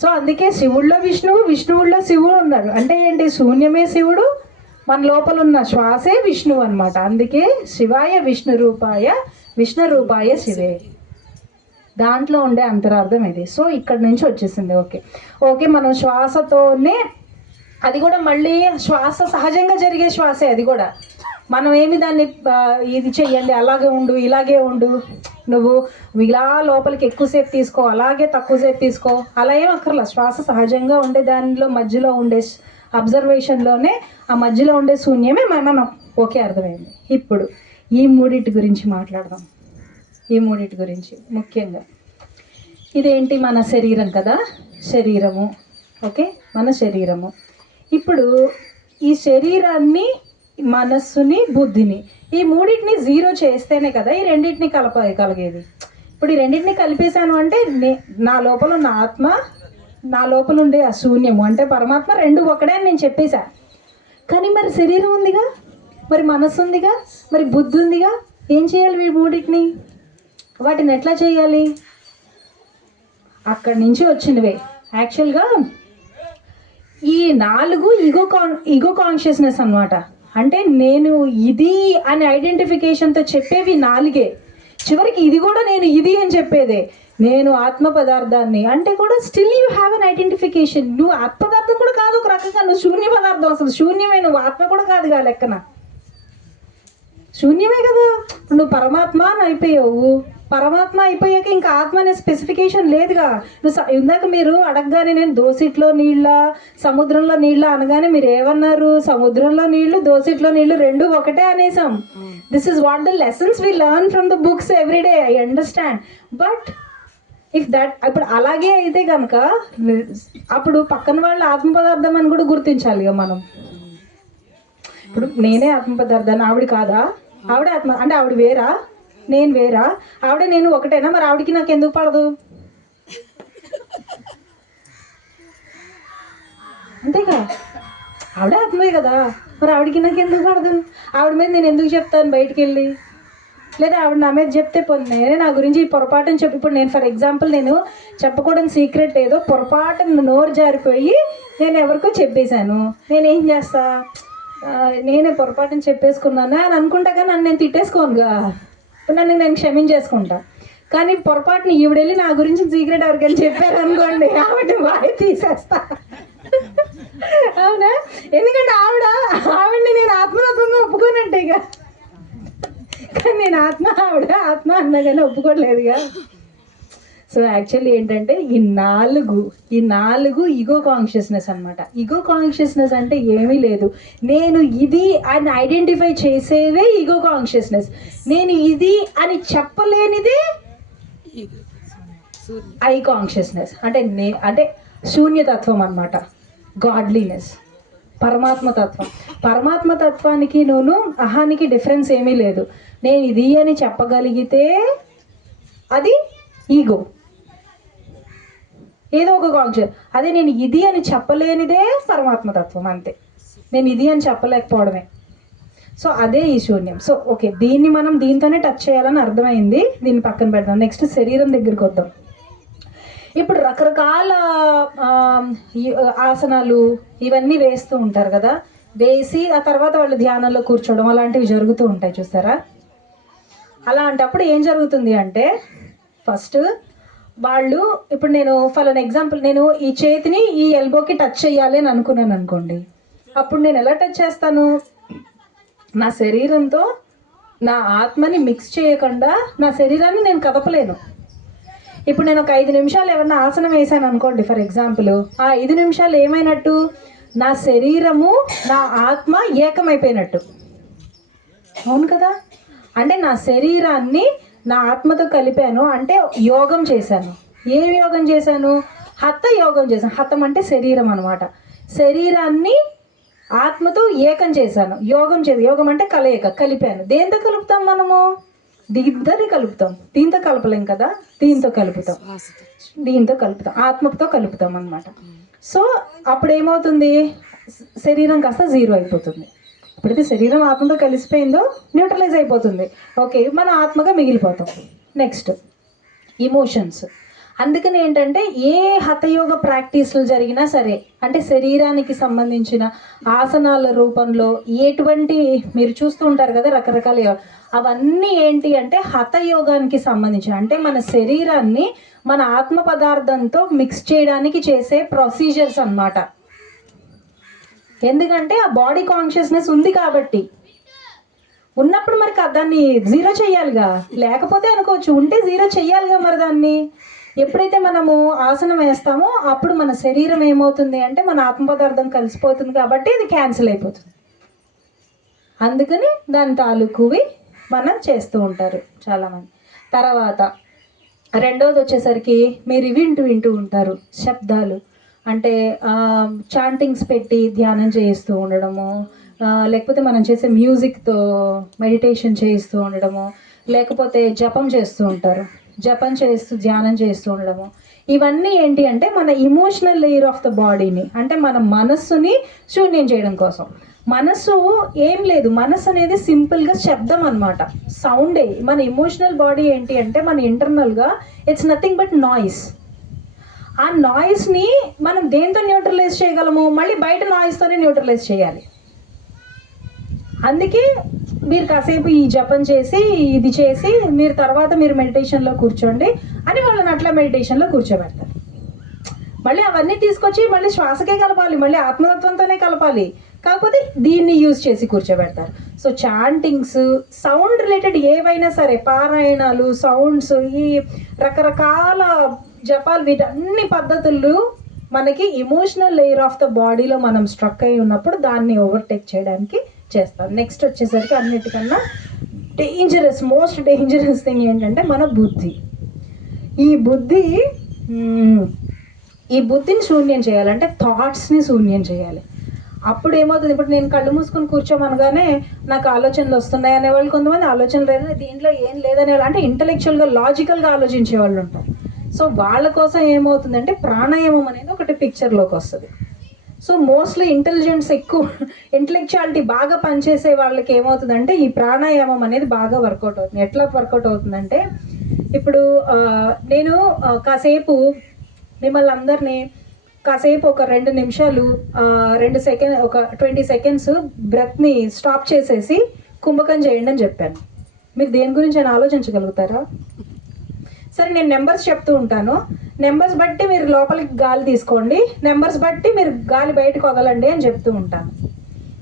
సో అందుకే శివుడిలో విష్ణువు, విష్ణువుల్లో శివుడు ఉన్నారు. అంటే ఏంటి? శూన్యమే శివుడు, మన లోపల ఉన్న శ్వాసే విష్ణువు అన్నమాట. అందుకే శివాయ విష్ణు రూపాయ శివే. దాంట్లో ఉండే అంతరార్థం ఇది. సో ఇక్కడ నుంచి వచ్చేసింది. ఓకే మనం శ్వాసతోనే, అది కూడా మళ్ళీ శ్వాస సహజంగా జరిగే శ్వాసే. అది కూడా మనం ఏమి దాన్ని ఇది చెయ్యండి, అలాగే ఉండు, ఇలాగే ఉండు, నువ్వు ఇలా లోపలికి ఎక్కువసేపు తీసుకో, అలాగే తక్కువసేపు తీసుకో, అలా ఏం అక్కర్లా. శ్వాస సహజంగా ఉండే దానిలో మధ్యలో ఉండే అబ్జర్వేషన్లోనే ఆ మధ్యలో ఉండే శూన్యమే మనం. ఓకే, అర్థమైంది. ఇప్పుడు ఈ మూడింటి గురించి మాట్లాడదాం. ఈ మూడింటి గురించి ముఖ్యంగా ఇదేంటి, మన శరీరం కదా, శరీరము. ఓకే, మన శరీరము. ఇప్పుడు ఈ శరీరాన్ని, మనస్సుని, బుద్ధిని, ఈ మూడింటిని జీరో చేస్తేనే కదా ఈ రెండింటిని కలపగలిగేది. ఇప్పుడు ఈ రెండింటిని కలిపేశాను అంటే నా లోపల ఉన్న ఆత్మ, నా లోపల ఉండే ఆ శూన్యము అంటే పరమాత్మ, రెండు ఒకటే అని నేను చెప్పేశా. కానీ మరి శరీరం ఉందిగా, మరి మనస్సు ఉందిగా, మరి బుద్ధి ఉందిగా, ఏం చేయాలి? ఈ మూడింటిని, వాటిని ఎట్లా చేయాలి? అక్కడి నుంచి వచ్చినవే యాక్చువల్గా ఈ 4 ఈగో కాన్షియస్నెస్ అన్నమాట. అంటే నేను ఇది అని ఐడెంటిఫికేషన్తో చెప్పేవి 4. చివరికి ఇది కూడా నేను ఇది అని చెప్పేదే, నేను ఆత్మ పదార్థాన్ని అంటే కూడా still you have an identification. నువ్వు ఆత్మ పదార్థం కూడా కాదు ఒక రకంగా, నువ్వు శూన్య పదార్థం, అసలు శూన్యమే, నువ్వు ఆత్మ కూడా కాదుగా లెక్కన, శూన్యమే కదా. నువ్వు పరమాత్మ అని అయిపోయావు. పరమాత్మ అయిపోయాక ఇంకా ఆత్మ అనే స్పెసిఫికేషన్ లేదుగా. నువ్వు ఇందాక మీరు అడగగానే నేను దోసిట్లో నీళ్ళ, సముద్రంలో నీళ్ళ అనగానే మీరు ఏమన్నారు? సముద్రంలో నీళ్లు, దోసిట్లో నీళ్లు రెండు ఒకటే అనేసాం. This is what the lessons we learn from the books everyday, I understand. But if that ఇప్పుడు అలాగే అయితే కనుక అప్పుడు పక్కన వాళ్ళు ఆత్మ పదార్థం అని కూడా గుర్తించాలి మనం. ఇప్పుడు నేనే ఆత్మ పదార్థాన్ని, ఆవిడ కాదా? ఆవిడ ఆత్మ అంటే ఆవిడ వేరా, నేను వేరా? ఆవిడ నేను ఒకటేనా? మరి ఆవిడకి నాకు ఎందుకు పడదు? అంతేగా, ఆవిడ ఆత్మే కదా, మరి ఆవిడకి నాకు ఎందుకు పడదు? ఆవిడ మీద నేను ఎందుకు చెప్తాను బయటికి వెళ్ళి? లేదా ఆవిడ నా మీద చెప్తే పోనీ నేనే నా గురించి పొరపాటుని చెప్పి, ఇప్పుడు నేను ఫర్ ఎగ్జాంపుల్ నేను చెప్పకూడని సీక్రెట్ ఏదో పొరపాటున నోరు జారిపోయి నేను ఎవరికో చెప్పేశాను, నేనేం చేస్తా? నేనే పొరపాటుని చెప్పేసుకున్నాను అని అనుకుంటా, కానీ నన్ను నేను తిట్టేసుకోనుగా, నన్ను నేను క్షమించేసుకుంటా. కానీ పొరపాటుని ఈవిడెళ్ళి నా గురించి సీక్రెట్ ఎవరికైనా చెప్పారు అనుకోండి, ఆవిడ వాయి తీసేస్తా. అవునా? ఎందుకంటే ఆవిడని నేను ఆత్మతత్వంగా ఒప్పుకోనంటేగా. కానీ నేను ఆవిడ ఆత్మ అన్నా కానీ ఒప్పుకోలేదుగా. సో యాక్చువల్లీ ఏంటంటే ఈ నాలుగు ఈగో కాన్షియస్నెస్ అనమాట. ఈగో కాన్షియస్నెస్ అంటే ఏమీ లేదు, నేను ఇది అని ఐడెంటిఫై చేసేదే ఈగో కాన్షియస్నెస్. నేను ఇది అని చెప్పలేనిదే ఐ కాన్షియస్నెస్. అంటే శూన్యతత్వం అన్నమాట, గాడ్లీనెస్, పరమాత్మతత్వం. పరమాత్మతత్వానికి అహానికి డిఫరెన్స్ ఏమీ లేదు. నేను ఇది అని చెప్పగలిగితే అది ఈగో, ఏదో ఒక కాన్షియస్. అదే నేను ఇది అని చెప్పలేనిదే పరమాత్మతత్వం, అంతే. నేను ఇది అని చెప్పలేకపోవడమే. సో అదే ఈ శూన్యం. సో ఓకే, దీన్ని మనం దీంతోనే టచ్ చేయాలని అర్థమైంది, దీన్ని పక్కన పెడదాం. నెక్స్ట్ శరీరం దగ్గరికి వద్దాం. ఇప్పుడు రకరకాల ఆసనాలు ఇవన్నీ వేస్తూ ఉంటారు కదా, వేసి ఆ తర్వాత వాళ్ళు ధ్యానంలో కూర్చోవడం అలాంటివి జరుగుతూ ఉంటాయి, చూసారా? అలాంటప్పుడు ఏం జరుగుతుంది అంటే, ఫస్ట్ వాళ్ళు, ఇప్పుడు నేను ఫలానా ఎగ్జాంపుల్, నేను ఈ చేతిని ఈ ఎల్బోకి టచ్ చేయాలి అని అనుకున్నాను అనుకోండి, అప్పుడు నేను ఎలా టచ్ చేస్తాను? నా శరీరంతో నా ఆత్మని మిక్స్ చేయకుండా నా శరీరాన్ని నేను కదపలేను. ఇప్పుడు నేను ఒక 5 నిమిషాలు ఏమన్నా ఆసనం వేసాను అనుకోండి ఫర్ ఎగ్జాంపుల్, ఆ 5 నిమిషాలు ఏమైనట్టు? నా శరీరము నా ఆత్మ ఏకమైపోయినట్టు. అవును కదా? అంటే నా శరీరాన్ని నా ఆత్మతో కలిపాను, అంటే యోగం చేశాను. ఏం యోగం చేశాను? హత యోగం చేశాను. హతం అంటే శరీరం అనమాట. శరీరాన్ని ఆత్మతో ఏకం చేశాను, యోగం అంటే కలయిక, కలిపాను. దేంతో కలుపుతాం మనము? దీంతో కలుపుతాం. దీంతో కలపలేం కదా, దీంతో కలుపుతాం, ఆత్మతో కలుపుతాం అనమాట. సో అప్పుడు ఏమవుతుంది? శరీరం కాస్త జీరో అయిపోతుంది. ఎప్పుడైతే శరీరం ఆత్మతో కలిసిపోయిందో న్యూట్రలైజ్ అయిపోతుంది. ఓకే, మన ఆత్మగా మిగిలిపోతాం. Next emotions. అందుకని ఏంటంటే ఏ హతయోగ ప్రాక్టీస్లు జరిగినా సరే, అంటే శరీరానికి సంబంధించిన ఆసనాల రూపంలో ఎటువంటి మీరు చూస్తూ ఉంటారు కదా రకరకాల, అవన్నీ ఏంటి అంటే హతయోగానికి సంబంధించిన, అంటే మన శరీరాన్ని మన ఆత్మ పదార్థంతో మిక్స్ చేయడానికి చేసే ప్రొసీజర్స్ అన్నమాట. ఎందుకంటే ఆ బాడీ కాన్షియస్నెస్ ఉంది కాబట్టి. ఉన్నప్పుడు మరి దాన్ని జీరో చెయ్యాలిగా, లేకపోతే అనుకోవచ్చు, ఉంటే జీరో చెయ్యాలిగా మరి దాన్ని. ఎప్పుడైతే మనము ఆసనం వేస్తామో అప్పుడు మన శరీరం ఏమవుతుంది అంటే మన ఆత్మ పదార్థం కలిసిపోతుంది కాబట్టి ఇది క్యాన్సిల్ అయిపోతుంది. అందుకని దాని తాలూకువి మనం చేస్తూ ఉంటారు చాలామంది. తర్వాత రెండవది వచ్చేసరికి మీరు వింటూ ఉంటారు శబ్దాలు, అంటే చాంటింగ్స్ పెట్టి ధ్యానం చేస్తూ ఉండడము, లేకపోతే మనం చేసే మ్యూజిక్తో మెడిటేషన్ చేస్తూ ఉండడము, లేకపోతే జపం చేస్తూ ఉంటారు, జపం చేస్తూ ధ్యానం చేస్తూ ఉండడము. ఇవన్నీ ఏంటి అంటే మన ఇమోషనల్ లేయర్ ఆఫ్ ద బాడీని, అంటే మన మనస్సుని శూన్యం చేయడం కోసం. మనసు ఏం లేదు, మనసు అనేది సింపుల్గా శబ్దం అనమాట, సౌండే. మన ఇమోషనల్ బాడీ ఏంటి అంటే మన ఇంటర్నల్గా ఇట్స్ నథింగ్ బట్ నాయిస్. ఆ నాయిస్ని మనం దేంతో న్యూట్రలైజ్ చేయగలము? మళ్ళీ బయట నాయిస్తోనే న్యూట్రలైజ్ చేయాలి. అందుకే మీరు కాసేపు ఈ జపం చేసి ఇది చేసి మీరు తర్వాత మీరు మెడిటేషన్లో కూర్చోండి అని వాళ్ళని అట్లా మెడిటేషన్లో కూర్చోబెడతారు. మళ్ళీ అవన్నీ తీసుకొచ్చి మళ్ళీ శ్వాసకే కలపాలి, మళ్ళీ ఆత్మతత్వంతోనే కలపాలి, కాకపోతే దీన్ని యూజ్ చేసి కూర్చోబెడతారు. సో చాంటింగ్స్, సౌండ్ రిలేటెడ్ ఏవైనా సరే, పారాయణాలు, సౌండ్స్, ఈ రకరకాల జపాలు, వీటన్ని పద్ధతులు మనకి ఇమోషనల్ లేయర్ ఆఫ్ ద బాడీలో మనం స్ట్రక్ అయి ఉన్నప్పుడు దాన్ని ఓవర్టేక్ చేయడానికి చేస్తాం. నెక్స్ట్ వచ్చేసరికి అన్నిటికన్నా మోస్ట్ డేంజరస్ థింగ్ ఏంటంటే మన బుద్ధి. ఈ బుద్ధిని శూన్యం చేయాలంటే థాట్స్ని శూన్యం చేయాలి. అప్పుడు ఏమవుతుంది, ఇప్పుడు నేను కళ్ళు మూసుకొని కూర్చోమనగానే నాకు ఆలోచనలు వస్తున్నాయి అనేవాళ్ళు కొంతమంది, ఆలోచనలు లేదని దీంట్లో ఏం లేదనే వాళ్ళు, అంటే ఇంటలెక్చువల్గా లాజికల్గా ఆలోచించే వాళ్ళు ఉంటారు. సో వాళ్ళ కోసం ఏమవుతుందంటే ప్రాణాయామం అనేది ఒకటి పిక్చర్లోకి వస్తుంది. సో మోస్ట్లీ ఇంటలెక్చువాలిటీ బాగా పనిచేసే వాళ్ళకి ఏమవుతుందంటే ఈ ప్రాణాయామం అనేది బాగా వర్కౌట్ అవుతుంది. ఎట్లా వర్కౌట్ అవుతుందంటే, ఇప్పుడు నేను కాసేపు మిమ్మల్ని అందరినీ కాసేపు ఒక 2 నిమిషాలు 20 సెకండ్స్ బ్రెత్ని స్టాప్ చేసేసి కుంభకం చేయండి అని చెప్పాను. మీరు దేని గురించి అని ఆలోచించగలుగుతారా? సరే, నేను నెంబర్స్ చెప్తూ ఉంటాను, నెంబర్స్ బట్టి మీరు లోపలికి గాలి తీసుకోండి, నెంబర్స్ బట్టి మీరు గాలి బయటకు వదలండి అని చెప్తూ ఉంటాను.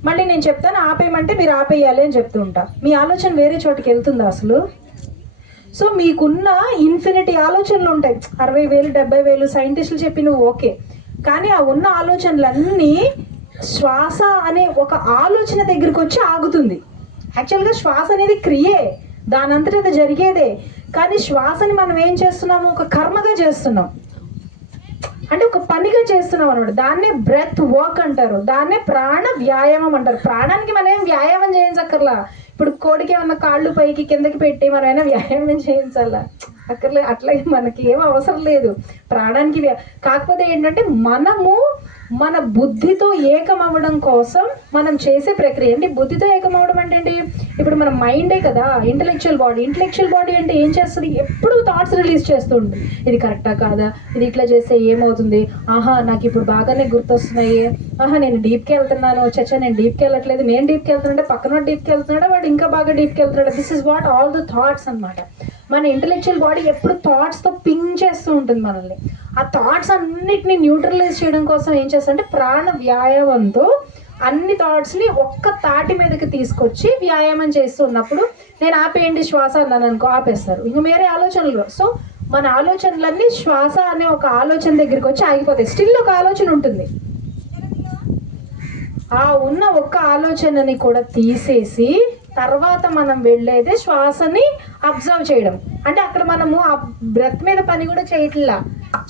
మళ్ళీ నేను చెప్తాను ఆపేయమంటే మీరు ఆపేయాలి అని చెప్తూ ఉంటా. మీ ఆలోచన వేరే చోటుకి వెళ్తుందా అసలు? సో మీకున్న ఇన్ఫినిటీ ఆలోచనలు ఉంటాయి, 60,000 70,000 సైంటిస్టులు చెప్పి నువ్వు ఓకే, కానీ ఆ ఉన్న ఆలోచనలన్నీ శ్వాస అనే ఒక ఆలోచన దగ్గరికి వచ్చి ఆగుతుంది. యాక్చువల్గా శ్వాస అనేది క్రియే, దానంతట అది జరిగేదే, కానీ శ్వాసని మనం ఏం చేస్తున్నాము? ఒక కర్మగా చేస్తున్నాం, అంటే ఒక పనిగా చేస్తున్నాం అనమాట. దాన్నే బ్రెత్ వర్క్ అంటారు, దాన్నే ప్రాణ వ్యాయామం అంటారు. ప్రాణానికి మనం ఏం వ్యాయామం చేయించక్కర్లా. ఇప్పుడు కోడికి ఏమన్నా కాళ్ళు పైకి కిందకి పెట్టి మనం అయినా వ్యాయామం చేయించాలా? అక్కర్లే, అట్లా మనకి ఏం అవసరం లేదు ప్రాణానికి. కాకపోతే ఏంటంటే మనము మన బుద్ధితో ఏకమవ్వడం కోసం మనం చేసే ప్రక్రియ. అంటే బుద్ధితో ఏకమవ్వడం అంటే ఏంటి? ఇప్పుడు మన మైండే కదా ఇంటలెక్చువల్ బాడీ అంటే ఏం చేస్తుంది? ఎప్పుడు థాట్స్ రిలీజ్ చేస్తూ ఉంటుంది. ఇది కరెక్టా కాదా, ఇది ఇట్లా చేస్తే ఏమవుతుంది, ఆహా నాకు ఇప్పుడు బాగానే గుర్తొస్తున్నాయి, ఆహా నేను డీప్కి వెళ్తున్నాను, చచ్చా నేను డీప్కి వెళ్ళట్లేదు, నేను డీప్కి వెళ్తున్నాడే పక్కన డీప్కి వెళ్తున్నాడా, వాడు ఇంకా బాగా డీప్కి వెళ్తున్నాడు. This is what all the thoughts అనమాట. మన ఇంటలెక్చువల్ బాడీ ఎప్పుడు థాట్స్తో పింగ్ చేస్తూ ఉంటుంది మనల్ని. ఆ థాట్స్ అన్నిటిని న్యూట్రలైజ్ చేయడం కోసం ఏం చేస్తారంటే ప్రాణ వ్యాయామంతో అన్ని థాట్స్ని ఒక్క తాటి మీదకి తీసుకొచ్చి వ్యాయామం చేస్తున్నప్పుడు నేను ఆపేయండి శ్వాస అన్నాను అనుకో, ఆపేస్తారు, ఇంకా వేరే ఆలోచనలు. సో మన ఆలోచనలన్నీ శ్వాస అనే ఒక ఆలోచన దగ్గరికి వచ్చి ఆగిపోతాయి. స్టిల్ ఒక ఆలోచన ఉంటుంది, ఆ ఉన్న ఒక్క ఆలోచనని కూడా తీసేసి తర్వాత మనం వెళ్ళేదే శ్వాసని అబ్జర్వ్ చేయడం. అంటే అక్కడ మనము ఆ బ్రెత్ మీద పని కూడా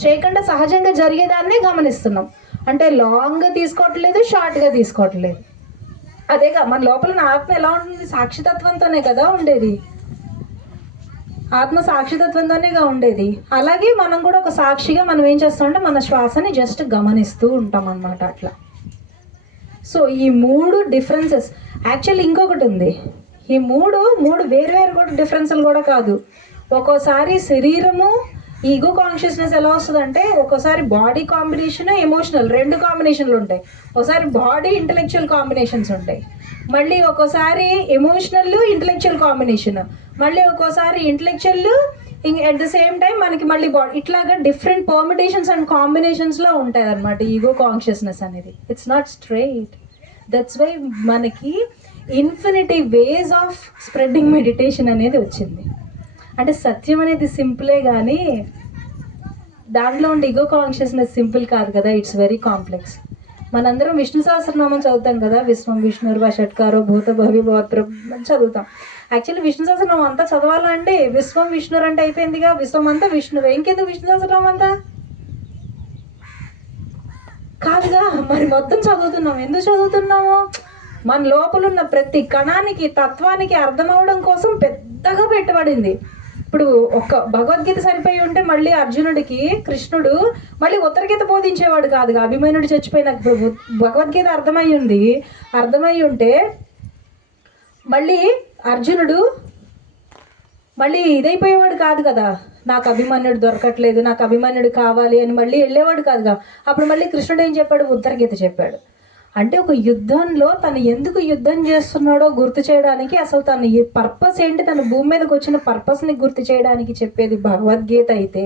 చేయకుండా సహజంగా జరిగేదాన్ని గమనిస్తున్నాం. అంటే లాంగ్గా తీసుకోవట్లేదు, షార్ట్గా తీసుకోవట్లేదు. అదేగా మన లోపల ఆత్మ ఎలా ఉంటుంది? సాక్షితత్వంతోనే కదా ఉండేది, ఆత్మ సాక్షితత్వంతోనేగా ఉండేది. అలాగే మనం కూడా ఒక సాక్షిగా మనం ఏం చేస్తామంటే మన శ్వాసని జస్ట్ గమనిస్తూ ఉంటాం అన్నమాట అట్లా. సో ఈ 3 డిఫరెన్సెస్. యాక్చువల్లీ ఇంకొకటి ఉంది, ఈ మూడు వేరు కూడా డిఫరెన్స్లు కూడా కాదు. ఒక్కోసారి శరీరము ఈగో కాన్షియస్నెస్ ఎలా వస్తుందంటే, ఒక్కోసారి బాడీ కాంబినేషన్ ఎమోషనల్ 2 కాంబినేషన్లు ఉంటాయి, ఒకసారి బాడీ ఇంటలెక్చువల్ కాంబినేషన్స్ ఉంటాయి, మళ్ళీ ఒక్కోసారి ఎమోషనల్ ఇంటలెక్చువల్ కాంబినేషన్, మళ్ళీ ఒక్కోసారి intellectual at the same time మనకి మళ్ళీ బాడీ, ఇట్లాగా డిఫరెంట్ పర్మిటేషన్స్ అండ్ కాంబినేషన్స్లో ఉంటాయి అనమాట ఈగో కాన్షియస్నెస్ అనేది. It's not straight. That's why మనకి infinity ways of spreading meditation అనేది వచ్చింది. అంటే సత్యం అనేది సింపులే కానీ దాంట్లో ఉండే ఈగో కాన్షియస్నెస్ సింపుల్ కాదు కదా, ఇట్స్ వెరీ కాంప్లెక్స్. మనందరం విష్ణు సహస్రనామం చదువుతాం కదా, విశ్వం విష్ణుర్వ షట్కారో భూత భవి భవత్ర చదువుతాం. యాక్చువల్లీ విష్ణు సహస్రనామం అంతా చదవాలంటే విశ్వం విష్ణుర్ అంటే అయిపోయిందిగా, విశ్వం అంతా విష్ణువే, ఇంకెందుకు విష్ణు సహస్రనామం అంతా కాదుగా. మరి మొత్తం చదువుతున్నాం, ఎందుకు చదువుతున్నాము? మన లోపల ఉన్న ప్రతి కణానికి తత్వానికి అర్థమవడం కోసం పెద్దగా పెట్టబడింది. ఇప్పుడు ఒక భగవద్గీత సరిపోయి ఉంటే మళ్ళీ అర్జునుడికి కృష్ణుడు మళ్ళీ ఉత్తరగీత బోధించేవాడు కాదుగా, అభిమన్యుడు చచ్చిపోయిన భగవద్గీత అర్థమై ఉంటే మళ్ళీ అర్జునుడు మళ్ళీ ఇదైపోయేవాడు కాదు కదా, నాకు అభిమన్యుడు దొరకట్లేదు, నాకు అభిమన్యుడు కావాలి అని మళ్ళీ వెళ్ళేవాడు కాదుగా. అప్పుడు మళ్ళీ కృష్ణుడు ఏం చెప్పాడు? ఉత్తరగీత చెప్పాడు. అంటే ఒక యుద్ధంలో తను ఎందుకు యుద్ధం చేస్తున్నాడో గుర్తు చేయడానికి, అసలు తన పర్పస్ ఏంటి, తన భూమి మీదకి వచ్చిన పర్పస్ని గుర్తు చేయడానికి చెప్పేది భగవద్గీత అయితే,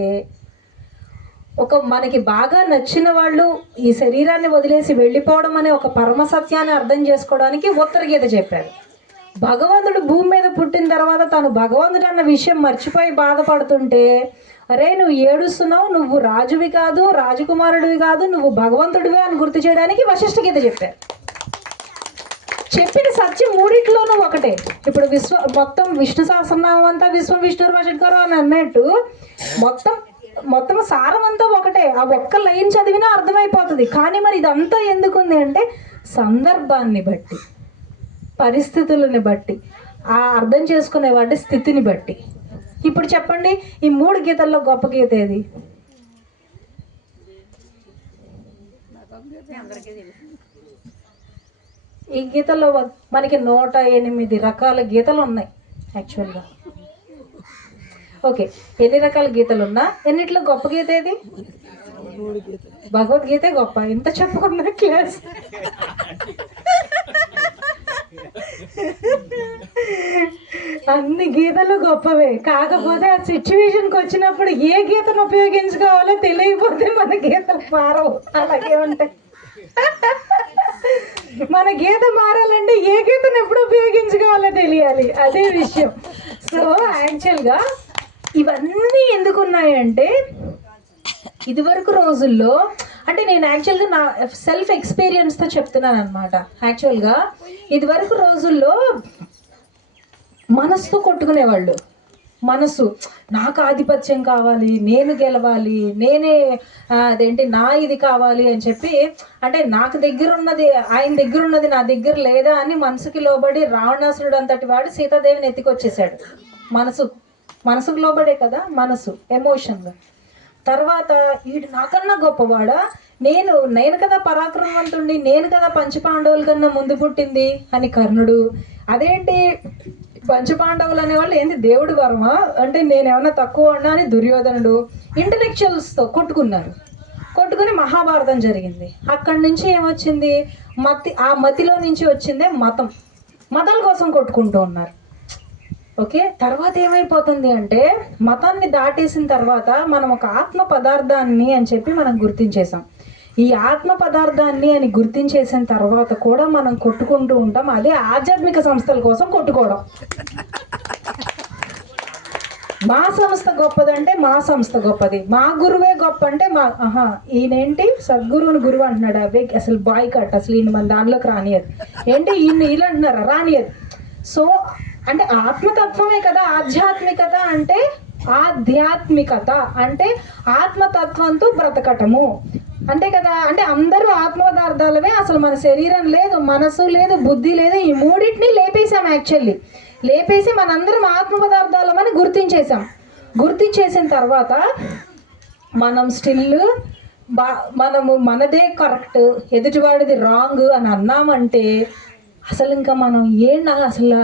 మనకి బాగా నచ్చిన వాళ్ళు ఈ శరీరాన్ని వదిలేసి వెళ్ళిపోవడం అనే ఒక పరమ సత్యాన్ని అర్థం చేసుకోవడానికి ఉత్తరగీత చెప్పాడు. భగవంతుడు భూమి మీద పుట్టిన తర్వాత తను భగవంతుడు అన్న విషయం మర్చిపోయి బాధపడుతుంటే, అరే నువ్వు ఏడుస్తున్నావు, నువ్వు రాజువి కాదు, రాజకుమారుడివి కాదు, నువ్వు భగవంతుడివి అని గుర్తు చేయడానికి వశిష్ఠ గీత చెప్పారు. చెప్పిన సత్యం మూడిట్లోనూ ఒకటే. ఇప్పుడు మొత్తం విష్ణు సహస్రనామం అంతా విశ్వం విష్ణుర్వ షట్కారో అని అన్నట్టు మొత్తం సారం అంతా ఒకటే. ఆ ఒక్క లైన్ చదివినా అర్థమైపోతుంది. కానీ మరి ఇదంతా ఎందుకుంది అంటే సందర్భాన్ని బట్టి, పరిస్థితులని బట్టి, ఆ అర్థం చేసుకునే వాటి స్థితిని బట్టి. ఇప్పుడు చెప్పండి, ఈ 3 గీతల్లో గొప్ప గీత ఏది? ఈ గీతల్లో మనకి 108 రకాల గీతలు ఉన్నాయి యాక్చువల్గా. ఓకే, ఎన్ని రకాల గీతలు ఉన్నా ఎన్నిట్లో గొప్ప గీత ఏది? భగవద్గీతే గొప్ప. ఎంత చెప్పుకున్నా క్లాస్. అన్ని గీతలు గొప్పవే, కాకపోతే ఆ సిచ్యువేషన్కి వచ్చినప్పుడు ఏ గీతను ఉపయోగించుకోవాలో తెలియకపోతే మన గీతలు మారవు, అలాగే ఉంటాయి. మన గీత మారాలంటే ఏ గీతను ఎప్పుడు ఉపయోగించుకోవాలో తెలియాలి, అదే విషయం. సో యాక్చువల్గా ఇవన్నీ ఎందుకున్నాయంటే ఇదివరకు రోజుల్లో, అంటే నేను యాక్చువల్గా నా సెల్ఫ్ ఎక్స్పీరియన్స్తో చెప్తున్నాను అనమాట. యాక్చువల్గా ఇదివరకు రోజుల్లో మనసుతో కొట్టుకునేవాళ్ళు. మనసు, నాకు ఆధిపత్యం కావాలి, నేను గెలవాలి, నేనే అదేంటి నా ఇది కావాలి అని చెప్పి, అంటే నాకు దగ్గర ఉన్నది ఆయన దగ్గర ఉన్నది నా దగ్గర లేదా అని మనసుకి లోబడి రావణాసురుడు అంతటి వాడు సీతాదేవిని ఎత్తుకొచ్చేసాడు. మనసుకు లోబడే కదా మనసు, ఎమోషన్గా. తర్వాత వీడు నాకన్నా గొప్పవాడా, నేను కదా పరాక్రమవంతుడిని, నేను కదా పంచపాండవుల కన్నా ముందు పుట్టింది అని కర్ణుడు. అదేంటి పంచపాండవులు అనేవాళ్ళు ఏంటి దేవుడి వరమా, అంటే నేనేమన్నా తక్కువ అన్నా అని దుర్యోధనుడు. ఇంటలెక్చువల్స్తో కొట్టుకుని మహాభారతం జరిగింది. అక్కడి నుంచి ఏమొచ్చింది? ఆ మతిలో నుంచి వచ్చిందే మతాల కోసం కొట్టుకుంటూ ఉన్నారు. ఓకే, తర్వాత ఏమైపోతుంది అంటే మతాన్ని దాటేసిన తర్వాత మనం ఒక ఆత్మ పదార్థాన్ని అని చెప్పి మనం గుర్తించేసాం. ఈ ఆత్మ పదార్థాన్ని అని గుర్తించేసిన తర్వాత కూడా మనం కొట్టుకుంటూ ఉంటాం. అదే ఆధ్యాత్మిక సంస్థల కోసం కొట్టుకోవడం. మా సంస్థ గొప్పదంటే మా సంస్థ గొప్పది, మా గురువే గొప్ప అంటే ఈయనేంటి సద్గురువుని గురువు అంటున్నాడు, అవే అసలు బాయ్ కట్, అసలు ఈయన మన దానిలోకి రానియదు, ఏంటి ఈయన వీళ్ళు అంటున్నారా, రానియదు. సో అంటే ఆత్మతత్వమే కదా ఆధ్యాత్మికత అంటే. ఆధ్యాత్మికత అంటే ఆత్మతత్వంతో బ్రతకటము అంతే కదా. అంటే అందరూ ఆత్మ పదార్థాలవే, అసలు మన శరీరం లేదు, మనసు లేదు, బుద్ధి లేదు, ఈ మూడింటిని లేపేసాం. లేపేసి మనందరం ఆత్మ పదార్థాలమని గుర్తించేసిన తర్వాత మనం స్టిల్ మనదే కరెక్ట్, ఎదుటివాడిది రాంగ్ అని అన్నామంటే అసలు ఇంకా మనం అసలు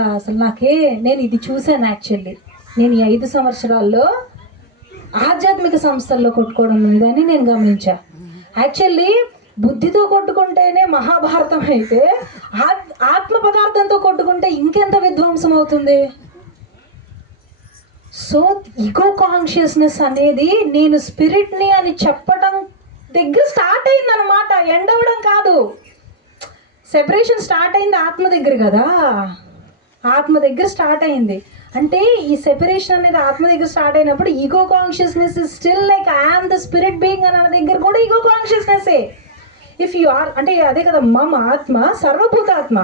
నేను ఇది చూశాను. యాక్చువల్లీ నేను ఈ 5 సంవత్సరాల్లో ఆధ్యాత్మిక సంస్థల్లో కొట్టుకోవడం లేదని నేను గమనించా. యాక్చువల్లీ బుద్ధితో కొట్టుకుంటేనే మహాభారతం అయితే ఆత్మ పదార్థంతో కొట్టుకుంటే ఇంకెంత విధ్వంసం అవుతుంది. సో ఈగో కాన్షియస్నెస్ అనేది నేను స్పిరిట్ని అని చెప్పడం దగ్గర స్టార్ట్ అయిందనమాట, ఎండ్ అవ్వడం కాదు. సెపరేషన్ స్టార్ట్ అయింది ఆత్మ దగ్గర కదా, ఆత్మ దగ్గర స్టార్ట్ అయింది. అంటే ఈ సెపరేషన్ అనేది ఆత్మ దగ్గర స్టార్ట్ అయినప్పుడు ego consciousness is still like I'm the spirit being అన్న దగ్గర కూడా ఈగో కాన్షియస్నెస్సే. ఇఫ్ యు ఆర్ అంటే అదే కదా, మమ ఆత్మ సర్వభూతాత్మ.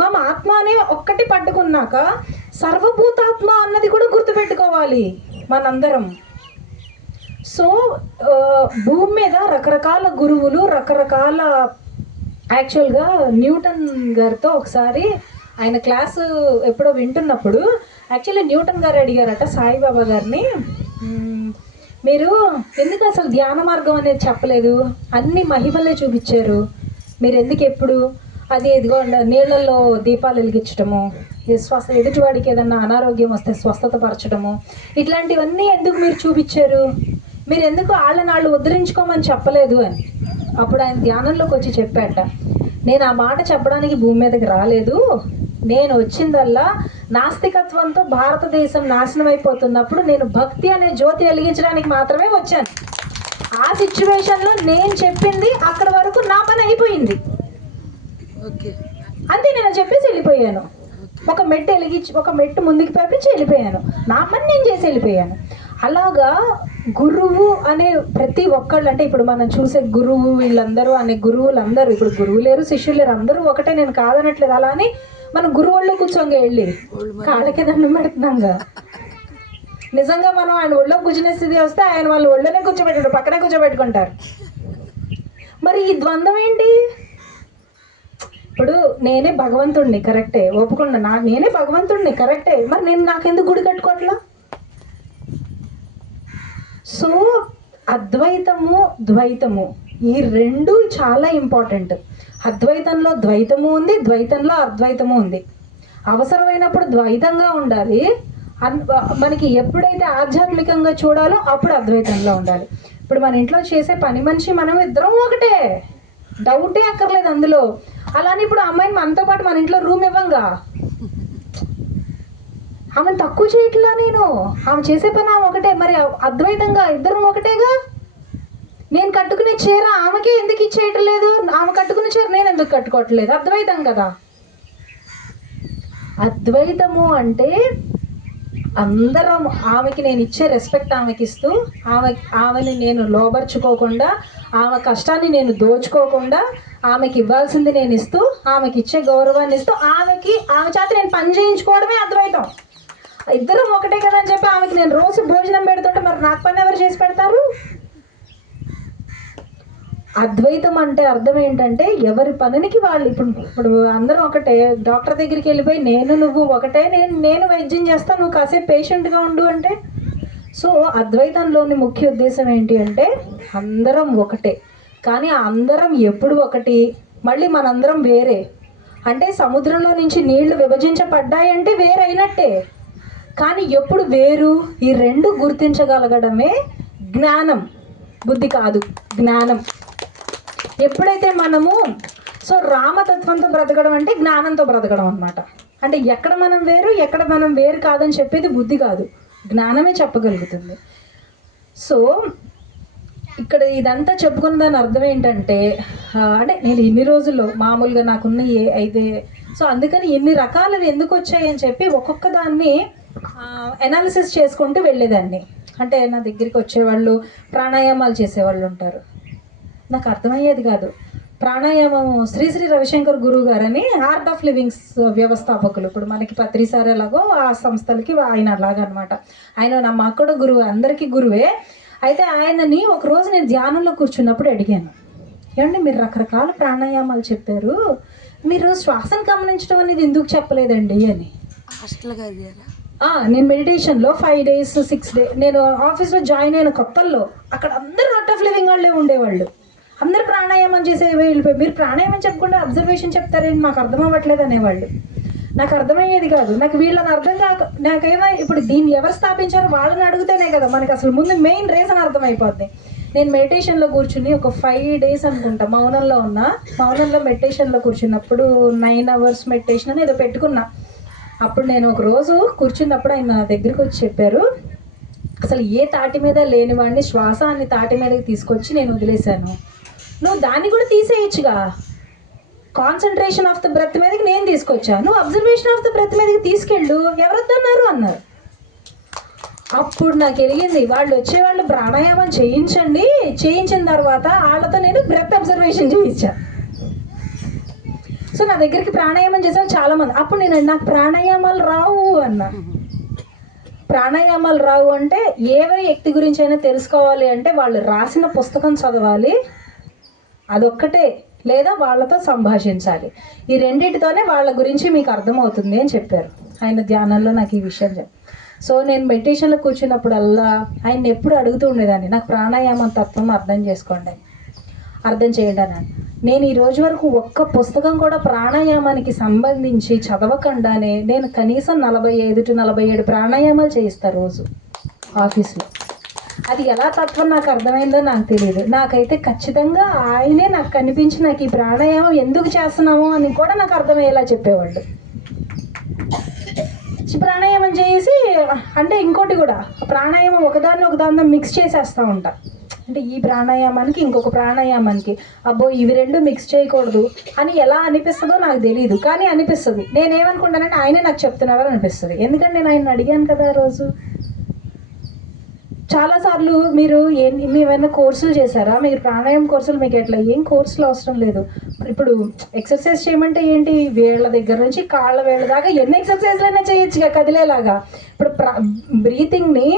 మమ ఆత్మ అనే ఒక్కటి పట్టుకున్నాక సర్వభూతాత్మ అన్నది కూడా గుర్తుపెట్టుకోవాలి మనందరం. సో భూమి మీద రకరకాల గురువులు, రకరకాల యాక్చువల్గా న్యూటన్ గారితో ఒకసారి ఆయన క్లాసు ఎప్పుడో వింటున్నప్పుడు యాక్చువల్లీ న్యూటన్ గారు అడిగారట సాయిబాబా గారిని, మీరు ఎందుకు అసలు ధ్యాన మార్గం అనేది చెప్పలేదు, అన్ని మహిమలే చూపించారు, మీరు ఎందుకు ఎప్పుడు అది ఇదిగో నీళ్ళల్లో దీపాలు వెలిగించడము, ఎదుటివాడికి ఏదన్నా అనారోగ్యం వస్తే స్వస్థత పరచడము, ఇట్లాంటివన్నీ ఎందుకు మీరు చూపించారు, మీరు ఎందుకు వాళ్ళని ఉద్ధరించుకోమని చెప్పలేదు అని. అప్పుడు ఆయన ధ్యానంలోకి వచ్చి చెప్పాట, నేను ఆ మాట చెప్పడానికి భూమి మీదకి రాలేదు, నేను వచ్చిందల్లా నాస్తికత్వంతో భారతదేశం నాశనం అయిపోతున్నప్పుడు నేను భక్తి అనే జ్యోతి వెలిగించడానికి మాత్రమే వచ్చాను. ఆ సిచ్యువేషన్లో నేను చెప్పింది అక్కడ వరకు నా పని అయిపోయింది అంతే, నేను చెప్పేసి వెళ్ళిపోయాను. ఒక మెట్టు ముందుకు పంపించి వెళ్ళిపోయాను, నా పని నేను చేసి వెళ్ళిపోయాను. అలాగా గురువు అనే ప్రతి ఒక్కళ్ళు, అంటే ఇప్పుడు మనం చూసే గురువు వీళ్ళందరూ అనే గురువులందరూ, ఇప్పుడు గురువు లేరు శిష్యులు లేరు, అందరూ ఒకటే, నేను కాదనట్లేదు. అలా అని మనం గురువు కూర్చోంగా వెళ్ళి కాళ్ళకే దండం పెడుతున్నాంగా. నిజంగా మనం ఆయన ఒళ్ళో కూర్చునే స్థితి వస్తే ఆయన వాళ్ళు ఒళ్ళోనే కూర్చోబెట్టాడు, పక్కనే కూర్చోబెట్టుకుంటారు. మరి ఈ ద్వంద్వం ఏంటి? ఇప్పుడు నేనే భగవంతుడిని కరెక్టే, ఒప్పుకున్నా, నేనే భగవంతుడిని కరెక్టే, మరి నేను నాకెందుకు గుడి కట్టుకోవట్లా? సో అద్వైతము ద్వైతము ఈ రెండు చాలా ఇంపార్టెంట్. అద్వైతంలో ద్వైతము ఉంది, ద్వైతంలో అద్వైతము ఉంది. అవసరమైనప్పుడు ద్వైతంగా ఉండాలి, మనకి ఎప్పుడైతే ఆధ్యాత్మికంగా చూడాలో అప్పుడు అద్వైతంలో ఉండాలి. ఇప్పుడు మన ఇంట్లో చేసే పని మనిషి మనం ఇద్దరం ఒకటే, డౌటే అక్కర్లేదు అందులో. అలానే ఇప్పుడు అమ్మాయిని మనతో పాటు మన ఇంట్లో రూమ్ ఇవ్వంగా, ఆమెను తక్కువ చేయట్లా నేను, ఆమె చేసే పని ఆమె ఒకటే, మరి అద్వైతంగా ఇద్దరం ఒకటేగా. నేను కట్టుకునే చీర ఆమెకే ఎందుకు ఇచ్చేయటం లేదు, ఆమె కట్టుకునే చీర నేను ఎందుకు కట్టుకోవట్లేదు? అద్వైతం కదా. అద్వైతము అంటే అందరం ఆమెకి నేను ఇచ్చే రెస్పెక్ట్ ఆమెకి ఇస్తూ, ఆమెని నేను లోబర్చుకోకుండా, ఆమె కష్టాన్ని నేను దోచుకోకుండా, ఆమెకి ఇవ్వాల్సింది నేను ఇస్తూ, ఆమెకి ఇచ్చే గౌరవాన్ని ఇస్తూ, ఆమె చేత నేను పని చేయించుకోవడమే అద్వైతం. ఇద్దరం ఒకటే కదా అని చెప్పి ఆమెకి నేను రోజు భోజనం పెడుతుంటే మరి నాకు పని ఎవరు చేసి పెడతారు? అద్వైతం అంటే అర్థం ఏంటంటే ఎవరి పనికి వాళ్ళు. ఇప్పుడు అందరం ఒకటే, డాక్టర్ దగ్గరికి వెళ్ళిపోయి నేను నువ్వు ఒకటే, నేను వైద్యం చేస్తాను, నువ్వు కాసేపు పేషెంట్గా ఉండు అంటే. సో అద్వైతంలోని ముఖ్య ఉద్దేశం ఏంటి అంటే అందరం ఒకటే, కానీ అందరం ఎప్పుడు ఒకటి, మళ్ళీ మనందరం వేరే. అంటే సముద్రంలో నుంచి నీళ్లు విభజించబడ్డాయంటే వేరైనట్టే, కానీ ఎప్పుడు వేరు, ఈ రెండు గుర్తించగలగడమే జ్ఞానం, బుద్ధి కాదు జ్ఞానం. ఎప్పుడైతే మనము సో రామతత్వంతో బ్రతకడం అంటే జ్ఞానంతో బ్రతకడం అనమాట. అంటే ఎక్కడ మనం వేరు, ఎక్కడ మనం వేరు కాదని చెప్పేది బుద్ధి కాదు, జ్ఞానమే చెప్పగలుగుతుంది. సో ఇక్కడ ఇదంతా చెప్పుకున్న దాని అర్థం ఏంటంటే, అంటే నేను ఇన్ని రోజుల్లో మామూలుగా నాకున్న అయితే సో అందుకని ఇన్ని రకాలవి ఎందుకు వచ్చాయి అని చెప్పి ఒక్కొక్క దాన్ని అనాలిసిస్ చేసుకుంటూ వెళ్ళేదాన్ని. అంటే నా దగ్గరికి వచ్చేవాళ్ళు ప్రాణాయామాలు చేసేవాళ్ళు ఉంటారు, నాకు అర్థమయ్యేది కాదు. ప్రాణాయామం శ్రీ రవిశంకర్ గురువు గారని ఆర్ట్ ఆఫ్ లివింగ్స్ వ్యవస్థాపకులు, ఇప్పుడు మనకి పత్రిసార్ ఎలాగో ఆ సంస్థలకి ఆయన అలాగా అనమాట. ఆయన మాకు కూడా గురువు, అందరికీ గురువే. అయితే ఆయనని ఒకరోజు నేను ధ్యానంలో కూర్చున్నప్పుడు అడిగాను, ఏమంటే మీరు రకరకాల ప్రాణాయామాలు చెప్పారు, మీరు శ్వాసను గమనించడం అనేది ఎందుకు చెప్పలేదండి అని. నేను మెడిటేషన్లో 5 days 6 days నేను ఆఫీస్లో జాయిన్ అయిన కొత్తల్లో అక్కడ అందరూ ఆర్ట్ ఆఫ్ లివింగ్ వాళ్ళే ఉండేవాళ్ళు, అందరు ప్రాణాయామం చేసే వెళ్ళిపోయి, మీరు ప్రాణాయామం చెప్పకుండా అబ్జర్వేషన్ చెప్తారేంటి, మాకు అర్థం అవ్వట్లేదు అనేవాళ్ళు. నాకు అర్థమయ్యేది కాదు, నాకు వీళ్ళని అర్థం కాక నాకేమో ఇప్పుడు దీన్ని ఎవరు స్థాపించారో వాళ్ళని అడిగితేనే కదా మనకి అసలు ముందు మెయిన్ రీజన్ అర్థమైపోద్ది. నేను మెడిటేషన్లో కూర్చుని ఒక 5 days అనుకుంటా మౌనంలో ఉన్నా, మౌనంలో మెడిటేషన్లో కూర్చున్నప్పుడు 9 hours మెడిటేషన్ అని ఏదో పెట్టుకున్నా. అప్పుడు నేను ఒక రోజు కూర్చున్నప్పుడు ఆయన నా దగ్గరికి వచ్చి చెప్పారు, అసలు ఏ తాటి మీద లేని వాడిని శ్వాస అనే తాటి మీదకి తీసుకొచ్చి నేను వదిలేశాను, నువ్వు దాన్ని కూడా తీసేయచ్చుగా, కాన్సన్ట్రేషన్ ఆఫ్ ద బ్రెత్ మీదకి నేను తీసుకొచ్చాను, అబ్జర్వేషన్ ఆఫ్ ద బ్రెత్ మీదకి తీసుకెళ్ళు, ఎవరొద్దన్నారు అన్నారు. అప్పుడు నాకు వెలిగింది, వాళ్ళు వచ్చేవాళ్ళు ప్రాణాయామం చేయించండి, చేయించిన తర్వాత వాళ్ళతో నేను బ్రెత్ అబ్జర్వేషన్ చేయించాను. సో నా దగ్గరికి ప్రాణాయామం చేశాను చాలామంది. అప్పుడు నేను నాకు ప్రాణాయామాలు రావు అన్నా. ప్రాణాయామాలు రావు అంటే ఎవరి వ్యక్తి గురించి అయినా తెలుసుకోవాలి అంటే వాళ్ళు రాసిన పుస్తకం చదవాలి, అదొక్కటే, లేదా వాళ్ళతో సంభాషించాలి. ఈ రెండింటితోనే వాళ్ళ గురించి మీకు అర్థమవుతుంది అని చెప్పారు ఆయన ధ్యానంలో నాకు ఈ విషయం చెప్పారు. సో నేను మెడిటేషన్లో కూర్చున్నప్పుడల్లా ఆయన ఎప్పుడు అడుగుతూ ఉండేదాన్ని, నాకు ప్రాణాయామం తత్వం అర్థం చేసుకోండి, అర్థం చేయండి అని. నేను ఈ రోజు వరకు ఒక్క పుస్తకం కూడా ప్రాణాయామానికి సంబంధించి చదవకుండానే నేను కనీసం 45 to 47 ప్రాణాయామాలు చేయిస్తాను రోజు ఆఫీస్లో. అది ఎలా తత్వం నాకు అర్థమైందో నాకు తెలియదు. నాకైతే ఖచ్చితంగా ఆయనే నాకు కనిపించి నాకు ఈ ప్రాణాయామం ఎందుకు చేస్తున్నాము అని కూడా నాకు అర్థమయ్యేలా చెప్పేవాళ్ళు. ప్రాణాయామం చేసి అంటే ఇంకోటి కూడా ప్రాణాయామం ఒకదానితో మిక్స్ చేసేస్తూ ఉంటా. అంటే ఈ ప్రాణాయామానికి ఇంకొక ప్రాణాయామానికి అబ్బో ఇవి రెండు మిక్స్ చేయకూడదు అని ఎలా అనిపిస్తుందో నాకు తెలియదు, కానీ అనిపిస్తుంది. నేనేమనుకుంటానంటే ఆయనే నాకు చెప్తున్నారని అనిపిస్తుంది. ఎందుకంటే నేను ఆయన అడిగాను కదా రోజు. చాలాసార్లు మీరు ఏమైనా కోర్సులు చేశారా, మీరు ప్రాణాయామం కోర్సులు మీకు ఎట్లా, ఏం కోర్సులు అవసరం లేదు. ఇప్పుడు ఎక్సర్సైజ్ చేయమంటే ఏంటి, వేళ్ళ దగ్గర నుంచి కాళ్ళ వేళ్ళ దాకా ఎన్ని ఎక్సర్సైజ్లు అయినా చేయొచ్చుగా కదిలేలాగా. ఇప్పుడు బ్రీతింగ్ని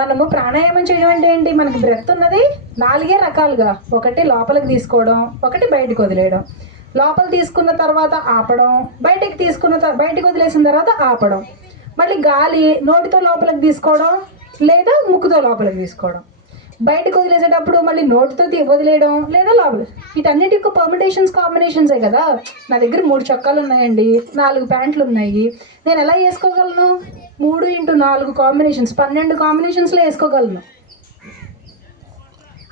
మనము ప్రాణాయామం చేయడం అంటే ఏంటి, మనకి బ్రెత్ ఉన్నది 4 రకాలుగా. ఒకటి లోపలికి తీసుకోవడం, ఒకటి బయటకు వదిలేయడం. లోపల తీసుకున్న తర్వాత ఆపడం, బయటకు వదిలేసిన తర్వాత ఆపడం, మళ్ళీ గాలి నోటితో లోపలికి తీసుకోవడం లేదా ముక్కుతో లోపలికి తీసుకోవడం, బయటకు వదిలేసేటప్పుడు మళ్ళీ నోటితో వదిలేయడం లేదా లోపల. వీటన్నిటి యొక్క పర్మిటేషన్స్ కాంబినేషన్సే కదా. నా దగ్గర 3 చొక్కాలు ఉన్నాయండి, 4 ప్యాంట్లు ఉన్నాయి, నేను ఎలా వేసుకోగలను? 3 x 4 కాంబినేషన్స్, 12 కాంబినేషన్స్లో వేసుకోగలను.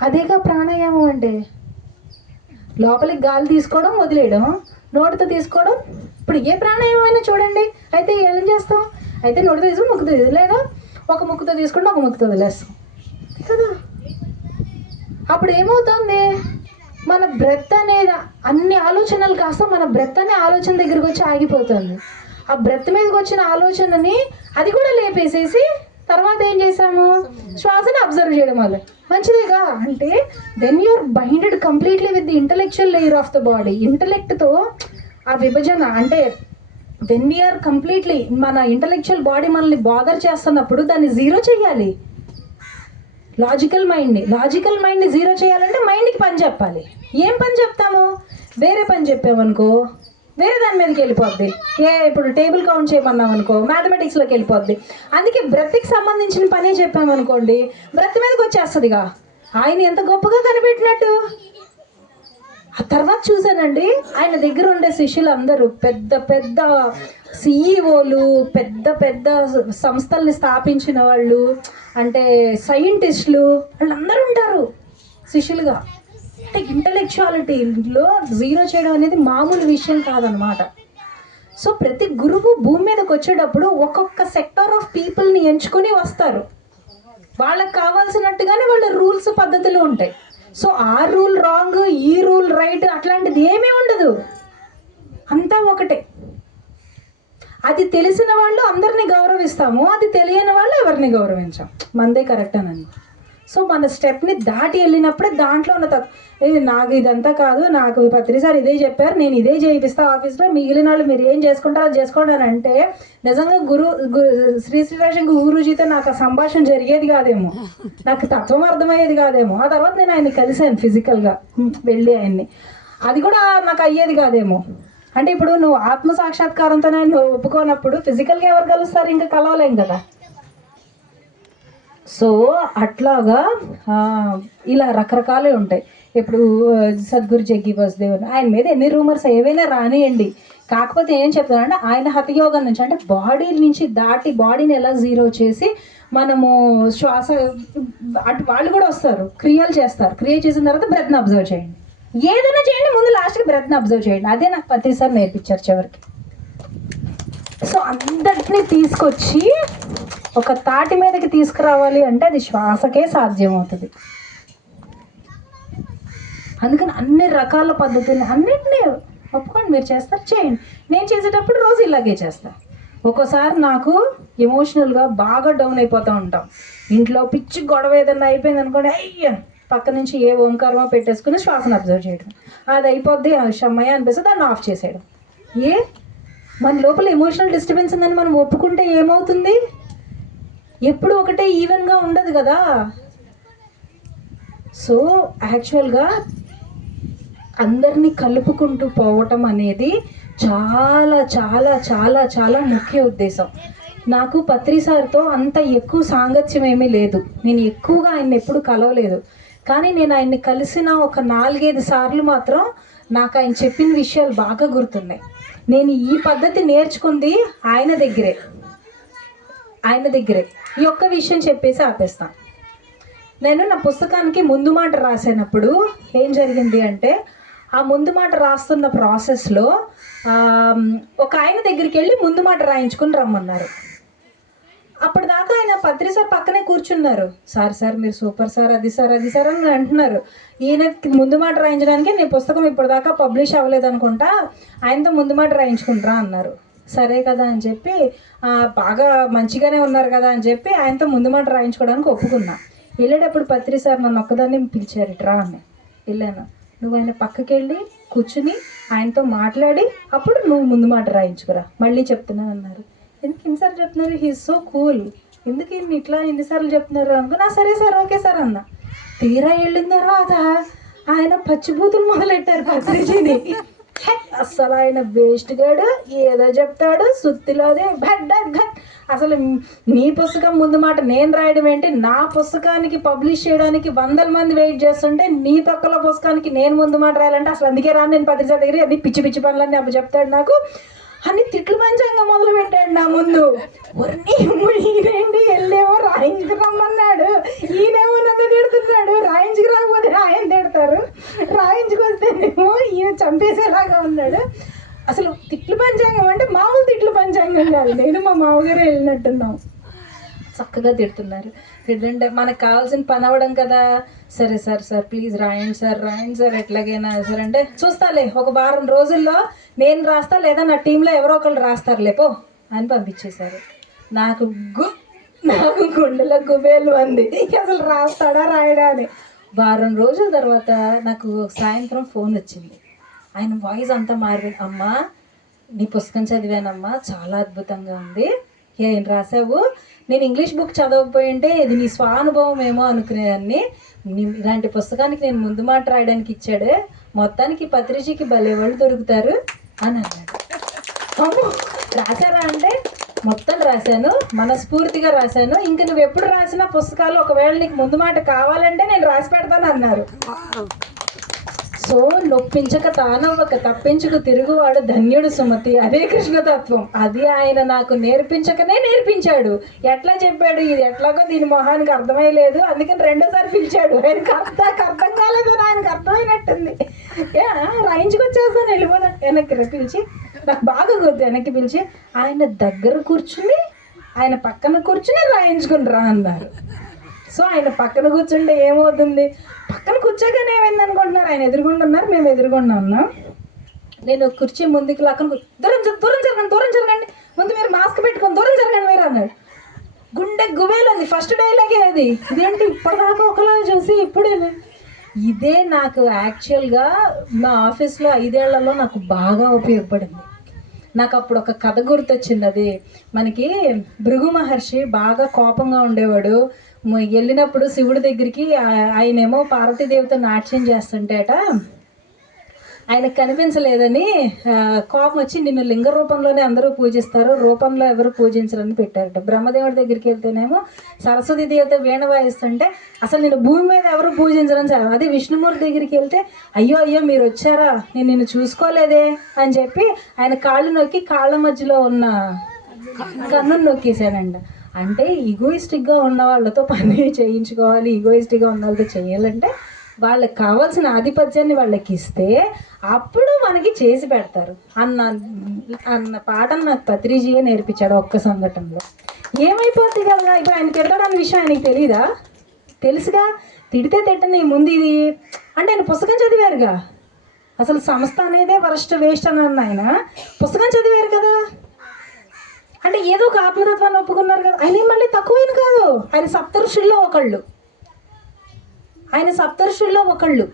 అదేగా ప్రాణాయామం అంటే. లోపలికి గాలి తీసుకోవడం, వదిలేయడం, నోటితో తీసుకోవడం. ఇప్పుడు ఏ ప్రాణాయామం అయినా చూడండి, అయితే ఏం చేస్తాం, అయితే నోటితో తీసుకుని ముక్కుతో లేదా ఒక ముక్కుతో తీసుకుంటే ఒక ముక్కుతో వదిలేస్తాం కదా. అప్పుడు ఏమవుతుంది, మన బ్రెత్ అనేది అన్ని ఆలోచనలు కాస్త మన బ్రెత్ అనే ఆలోచన దగ్గరికి వచ్చి ఆగిపోతుంది. ఆ బ్రెత్ మీదకి వచ్చిన ఆలోచనని అది కూడా లేపేసేసి తర్వాత ఏం చేసాము, శ్వాసని అబ్జర్వ్ చేయడం వల్ల మంచిదేగా. అంటే then you are binded completely with the intellectual layer of the body. ఇంటలెక్ట్తో ఆ విభజన అంటే వెన్ వీఆర్ కంప్లీట్లీ మన ఇంటలెక్చువల్ బాడీ మనల్ని బాదర్ చేస్తున్నప్పుడు దాన్ని జీరో చేయాలి. లాజికల్ మైండ్ని జీరో చేయాలంటే మైండ్కి పని చెప్పాలి. ఏం పని చెప్తాము, వేరే పని చెప్పామనుకో వేరే దాని మీదకి వెళ్ళిపోద్ది. ఇప్పుడు టేబుల్ కౌంట్ చేయమన్నాం అనుకో మ్యాథమెటిక్స్లోకి వెళ్ళిపోద్ది. అందుకే బ్రెత్కి సంబంధించిన పనే చెప్పామనుకోండి బ్రెత్ మీదకి వచ్చేస్తుందిగా. ఆయన ఎంత గొప్పగా కనిపెట్టినట్టు. ఆ తర్వాత చూసానండి, ఆయన దగ్గర ఉండే శిష్యులు అందరూ పెద్ద పెద్ద సిఈఓలు, పెద్ద పెద్ద సంస్థల్ని స్థాపించిన వాళ్ళు, అంటే సైంటిస్టులు, వాళ్ళందరూ ఉంటారు శిష్యులుగా. అంటే ఇంటలెక్చువాలిటీలో జీరో చేయడం అనేది మామూలు విషయం కాదనమాట. సో ప్రతి గురువు భూమి మీదకి వచ్చేటప్పుడు ఒక్కొక్క సెక్టార్ ఆఫ్ పీపుల్ని ఎంచుకొని వస్తారు. వాళ్ళకి కావాల్సినట్టుగానే వాళ్ళ రూల్స్ పద్ధతులు ఉంటాయి. సో ఆ రూల్ రాంగ్, ఈ రూల్ రైట్ అట్లాంటిది ఏమీ ఉండదు, అంతా ఒకటే. అది తెలిసిన వాళ్ళు అందరినీ గౌరవిస్తాము, అది తెలియని వాళ్ళు ఎవరిని గౌరవించాం, మందే కరెక్ట్ అని. సో మన స్టెప్ని దాటి వెళ్ళినప్పుడే దాంట్లో ఉన్న నాకు ఇదంతా కాదు, నాకు పత్రిసారి ఇదే చెప్పారు, నేను ఇదే చేయిస్తా ఆఫీస్లో, మిగిలిన వాళ్ళు మీరు ఏం చేసుకుంటారో అది చేసుకోండి అని అంటే నిజంగా శ్రీ శ్రీరాజంగా గురూజీతో నాకు ఆ సంభాషణ జరిగేది కాదేమో, నాకు తత్వం అర్థమయ్యేది కాదేమో. ఆ తర్వాత నేను ఆయన్ని కలిశాను ఫిజికల్గా వెళ్ళి ఆయన్ని, అది కూడా నాకు అయ్యేది కాదేమో. అంటే ఇప్పుడు నువ్వు ఆత్మ సాక్షాత్కారంతో నువ్వు ఒప్పుకోనప్పుడు ఫిజికల్గా ఎవరు కలుస్తారు, ఇంకా కలవలేం కదా. సో అట్లాగా ఇలా రకరకాలే ఉంటాయి. ఇప్పుడు సద్గురు జగ్గి వసుదేవ్ ఆయన మీద ఎన్ని రూమర్స్ ఏవైనా రానియండి, కాకపోతే ఏం చెప్తానంటే ఆయన హఠయోగం నుంచి అంటే బాడీ నుంచి దాటి బాడీని ఎలా జీరో చేసి మనము శ్వాస అటు వాళ్ళు కూడా వస్తారు, క్రియలు చేస్తారు, క్రియ చేసిన తర్వాత బ్రెత్ని అబ్జర్వ్ చేయండి, ఏదైనా చేయండి, ముందు లాస్ట్కి బ్రెత్ని అబ్జర్వ్ చేయండి. అదే నాకు ప్రతిసారి నేర్పించారు చివరికి. సో అందరినీ తీసుకొచ్చి ఒక తాటి మీదకి తీసుకురావాలి అంటే అది శ్వాసకే సాధ్యమవుతుంది. అందుకని అన్ని రకాల పద్ధతులు అన్నింటినీ ఒప్పుకోండి, మీరు చేస్తారు చేయండి. నేను చేసేటప్పుడు రోజు ఇలాగే చేస్తాను. ఒక్కోసారి నాకు ఎమోషనల్గా బాగా డౌన్ అయిపోతూ ఉంటాం. ఇంట్లో పిచ్చి గొడవ ఏదన్నా అయిపోయింది అనుకోండి, అయ్యా పక్క నుంచి ఏ ఓంకారమో పెట్టేసుకుని శ్వాసను అబ్జర్వ్ చేయడం, అది అయిపోద్ది షమ్మయ్య అనిపిస్తుంది, దాన్ని ఆఫ్ చేసేయడం. మన లోపల ఎమోషనల్ డిస్టర్బెన్స్ ఉందని మనం ఒప్పుకుంటే ఏమవుతుంది? ఎప్పుడు ఒకటే ఈవెన్గా ఉండదు కదా. సో యాక్చువల్గా అందరినీ కలుపుకుంటూ పోవటం అనేది చాలా చాలా చాలా చాలా ముఖ్య ఉద్దేశం. నాకు పత్రి సార్తో అంత ఎక్కువ సాంగత్యం ఏమీ లేదు, నేను ఎక్కువగా ఆయన్ని ఎప్పుడు కలవలేదు. కానీ నేను ఆయన్ని కలిసిన ఒక 4-5 సార్లు మాత్రం నాకు ఆయన చెప్పిన విషయాలు బాగా గుర్తున్నాయి. నేను ఈ పద్ధతి నేర్చుకుంది ఆయన దగ్గరే. ఈ ఒక్క విషయం చెప్పేసి ఆపేస్తాను. నేను నా పుస్తకానికి ముందు మాట రాసినప్పుడు ఏం జరిగింది అంటే, ఆ ముందు మాట రాస్తున్న ప్రాసెస్లో ఒక ఆయన దగ్గరికి వెళ్ళి ముందు మాట రాయించుకుని రమ్మన్నారు. అప్పటిదాకా ఆయన పత్రి సార్ పక్కనే కూర్చున్నారు. సార్ మీరు సూపర్ సార్, అది సార్ అని అంటున్నారు. ఈయన ముందు మాట రాయించడానికి నేను పుస్తకం ఇప్పటిదాకా పబ్లిష్ అవ్వలేదు అనుకుంటా, ఆయనతో ముందు మాట రాయించుకుంటారా అన్నారు. సరే కదా అని చెప్పి, బాగా మంచిగానే ఉన్నారు కదా అని చెప్పి ఆయనతో ముందు మాట రాయించుకోవడానికి ఒప్పుకున్నా. వెళ్ళేటప్పుడు పత్రి సార్ నన్ను ఒక్కదాన్ని పిలిచారు, ఇట్రా అని. వెళ్ళాను. నువ్వు ఆయన పక్కకి వెళ్ళి కూర్చుని ఆయనతో మాట్లాడి అప్పుడు నువ్వు ముందు మాట రాయించుకురా, మళ్ళీ చెప్తున్నా అన్నారు. ఎందుకు ఇన్నిసార్లు చెప్తున్నారు, హీఈస్ సో కూల్, ఎందుకు ఇట్లా ఎన్నిసార్లు చెప్తున్నారు అనుకున్నా. సరే సార్, ఓకే సార్ అన్న. తీరా వెళ్ళిన తర్వాత ఆయన పచ్చిబూతులు మొదలెట్టారు పత్రిజీని. అస్సలు ఆయన వేస్ట్ గాడు, ఏదో చెప్తాడు సుత్తిలోదే అసలు నీ పుస్తకం ముందు మాట నేను రాయడం ఏంటి, నా పుస్తకానికి పబ్లిష్ చేయడానికి 100 మంది వెయిట్ చేస్తుంటే నీ పక్కల పుస్తకానికి నేను ముందు మాట రాయాలంటే అసలు అందుకే రాను నేను పత్రిక దగ్గర, అన్ని పిచ్చి పిచ్చి పనులన్నీ అప్పుడు చెప్తాడు నాకు అని తిట్లు పంచంగా మొదలు పెట్టాడు నా ముందు. ఈయనేంటి వెళ్ళేమో రాయించుకు రమ్మన్నాడు, ఈయనేమో నన్ను తిడుతున్నాడు. రాయించుకు రాకపోతే ఆయన తిడతారు, రాయించుకొస్తేనేమో ఈయన చంపేసేలాగా ఉన్నాడు. అసలు తిట్లు పంచాంగం అంటే మామూలు తిట్లు పంచాంగం కాదు. నేను మా మామగారు వెళ్ళినట్టున్నాం. చక్కగా తిడుతున్నారు. తిడుతుంటే మనకు కావాల్సిన పని అవ్వడం కదా. సరే సార్ ప్లీజ్ రాయండి సార్ ఎట్లాగైనా సార్ అంటే, చూస్తాలే ఒక వారం రోజుల్లో నేను రాస్తా, లేదా నా టీంలో ఎవరో ఒకళ్ళు రాస్తారులే పో అని పంపించేశారు. నాకు గుండెలో గుబేలు అంది, అసలు రాస్తాడా రాయడా అని. వారం రోజుల తర్వాత నాకు సాయంత్రం ఫోన్ వచ్చింది. ఆయన వాయిస్ అంతా మారిపోయింది. అమ్మా నీ పుస్తకం చదివానమ్మా, చాలా అద్భుతంగా ఉంది. ఏం రాసావు? నేను ఇంగ్లీష్ బుక్ చదవకపోయింటే ఇది నీ స్వానుభవం ఏమో అనుకునేదాన్ని. ఇలాంటి పుస్తకానికి నేను ముందు మాట రాయడానికి ఇచ్చాడే, మొత్తానికి పత్రిజీకి భలే వాళ్ళు దొరుకుతారు అని అన్నాడు. అమ్మో రాశారా అంటే మొత్తం రాశాను, మనస్ఫూర్తిగా రాశాను. ఇంక నువ్వు ఎప్పుడు రాసిన పుస్తకాలు ఒకవేళ నీకు ముందు మాట కావాలంటే నేను రాసి పెడతాను అన్నారు. సో నొప్పించక తానవ్వక తప్పించుకు తిరుగువాడు ధన్యుడు సుమతి, అదే కృష్ణతత్వం. అది ఆయన నాకు నేర్పించకనే నేర్పించాడు. ఎట్లా చెప్పాడు, ఇది ఎట్లాగో దీని మొహానికి అర్థమయ్యలేదు, అందుకని 2వ సారి పిలిచాడు. ఆయనకు అర్థం కాలేదు, ఆయనకు అర్థమైనట్టుంది. రాయించుకొచ్చేస్తాను వెళ్ళిపోతాను. వెనక్కి పిలిచి, నాకు బాగా గుర్తు, వెనక్కి పిలిచి ఆయన దగ్గర కూర్చుని ఆయన పక్కన కూర్చుని రాయించుకుని రా అన్నారు. సో ఆయన పక్కన కూర్చుంటే ఏమవుతుంది, పక్కన కూర్చోగానే ఏమైంది అనుకుంటున్నారు, ఆయన ఎదురుగుండా ఉన్నారు, మేము ఎదురుగుండా ఉన్నాం. నేను కుర్చీ ముందుకు లాక్కను, దూరం జరగండి ముందు, మీరు మాస్క్ పెట్టుకొని దూరం జరగండి మీరు అన్నాడు. గుండె గుబేలు అది, ఫస్ట్ డైలాగే అది. ఇదేంటి ఇప్పటిదాకా ఒకలా చూసి ఇప్పుడే. ఇదే నాకు యాక్చువల్గా మా ఆఫీస్లో 5 ఏళ్లలో నాకు బాగా ఉపయోగపడింది. నాకు అప్పుడు ఒక కథ గుర్తొచ్చింది. అది మనకి భృగు మహర్షి బాగా కోపంగా ఉండేవాడు. వెళ్ళినప్పుడు శివుడి దగ్గరికి, ఆయనేమో పార్వతీదేవితో నాట్యం చేస్తుంటేట ఆయనకు కనిపించలేదని కోపం వచ్చి, నిన్ను లింగ రూపంలోనే అందరూ పూజిస్తారు, రూపంలో ఎవరు పూజించరని పెట్టారట. బ్రహ్మదేవుడి దగ్గరికి వెళ్తేనేమో సరస్వతి దేవత వీణ వాయిస్తుంటే అసలు నేను భూమి మీద ఎవరు పూజించరని సార్. అదే విష్ణుమూర్తి దగ్గరికి వెళ్తే, అయ్యో మీరు వచ్చారా, నేను నిన్ను చూసుకోలేదే అని చెప్పి ఆయన కాళ్ళు నొక్కి కాళ్ళ మధ్యలో ఉన్న కన్నును నొక్కేశానంట. అంటే ఈగోయిస్టిక్గా ఉన్న వాళ్ళతో పని చేయించుకోవాలి, ఈగోయిస్టిక్గా ఉన్న వాళ్ళతో చేయాలంటే వాళ్ళకి కావాల్సిన ఆధిపత్యాన్ని వాళ్ళకి ఇస్తే అప్పుడు మనకి చేసి పెడతారు అన్న పాఠం నాకు పత్రిజీయే నేర్పించాడు ఒక్క సంఘటనలో. ఏమైపోద్ది కదా, ఇప్పుడు ఆయన తిడతాడన్న విషయం ఆయనకి తెలీదా? తెలుసుగా, తిడితే తిట్టని ముందు ఇది అంటే ఆయన పుస్తకం చదివారుగా, అసలు సంస్థ అనేదే వరస్ట్ వేస్ట్ అని అన్న ఆయన పుస్తకం చదివారు కదా. అంటే ఏదో ఒక ఆత్మతత్వాన్ని ఒప్పుకున్నారు కదా. ఆయన మళ్ళీ తక్కువైన కాదు, ఆయన సప్తఋషుల్లో ఒకళ్ళు,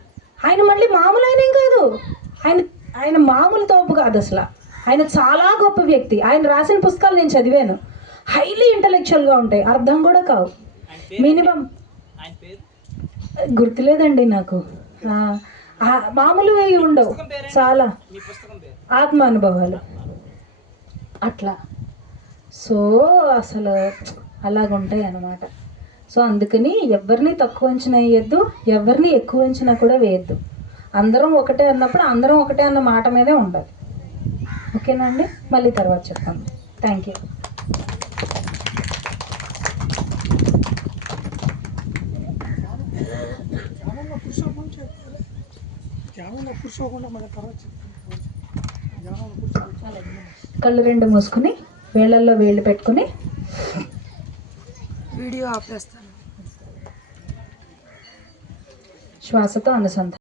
ఆయన మళ్ళీ మామూలు ఆయనేం కాదు, ఆయన మామూలు తోపు కాదు అసలు. ఆయన చాలా గొప్ప వ్యక్తి. ఆయన రాసిన పుస్తకాలు నేను చదివాను, హైలీ ఇంటలెక్చువల్గా ఉంటాయి, అర్థం కూడా కావు. మినిమం గుర్తులేదండి నాకు, మామూలు ఉండవు, చాలా ఆత్మానుభవాలు అట్లా. సో అసలు అలాగుంటాయి అన్నమాట. సో అందుకని ఎవరిని తక్కువ అంచనా వేయద్దు, ఎవరిని ఎక్కువ అంచనా కూడా వేయద్దు. అందరం ఒకటే అన్నప్పుడు అందరం ఒకటే అన్న మాట మీదే ఉండాలి. ఓకేనా అండి? మళ్ళీ తర్వాత చెప్తాను. Thank you. కళ్ళు రెండు మూసుకుని వేళ్ళల్లో వేళ్ళు పెట్టుకుని వీడియో ఆపేస్తాను. శ్వాసతో అనుసంధానం.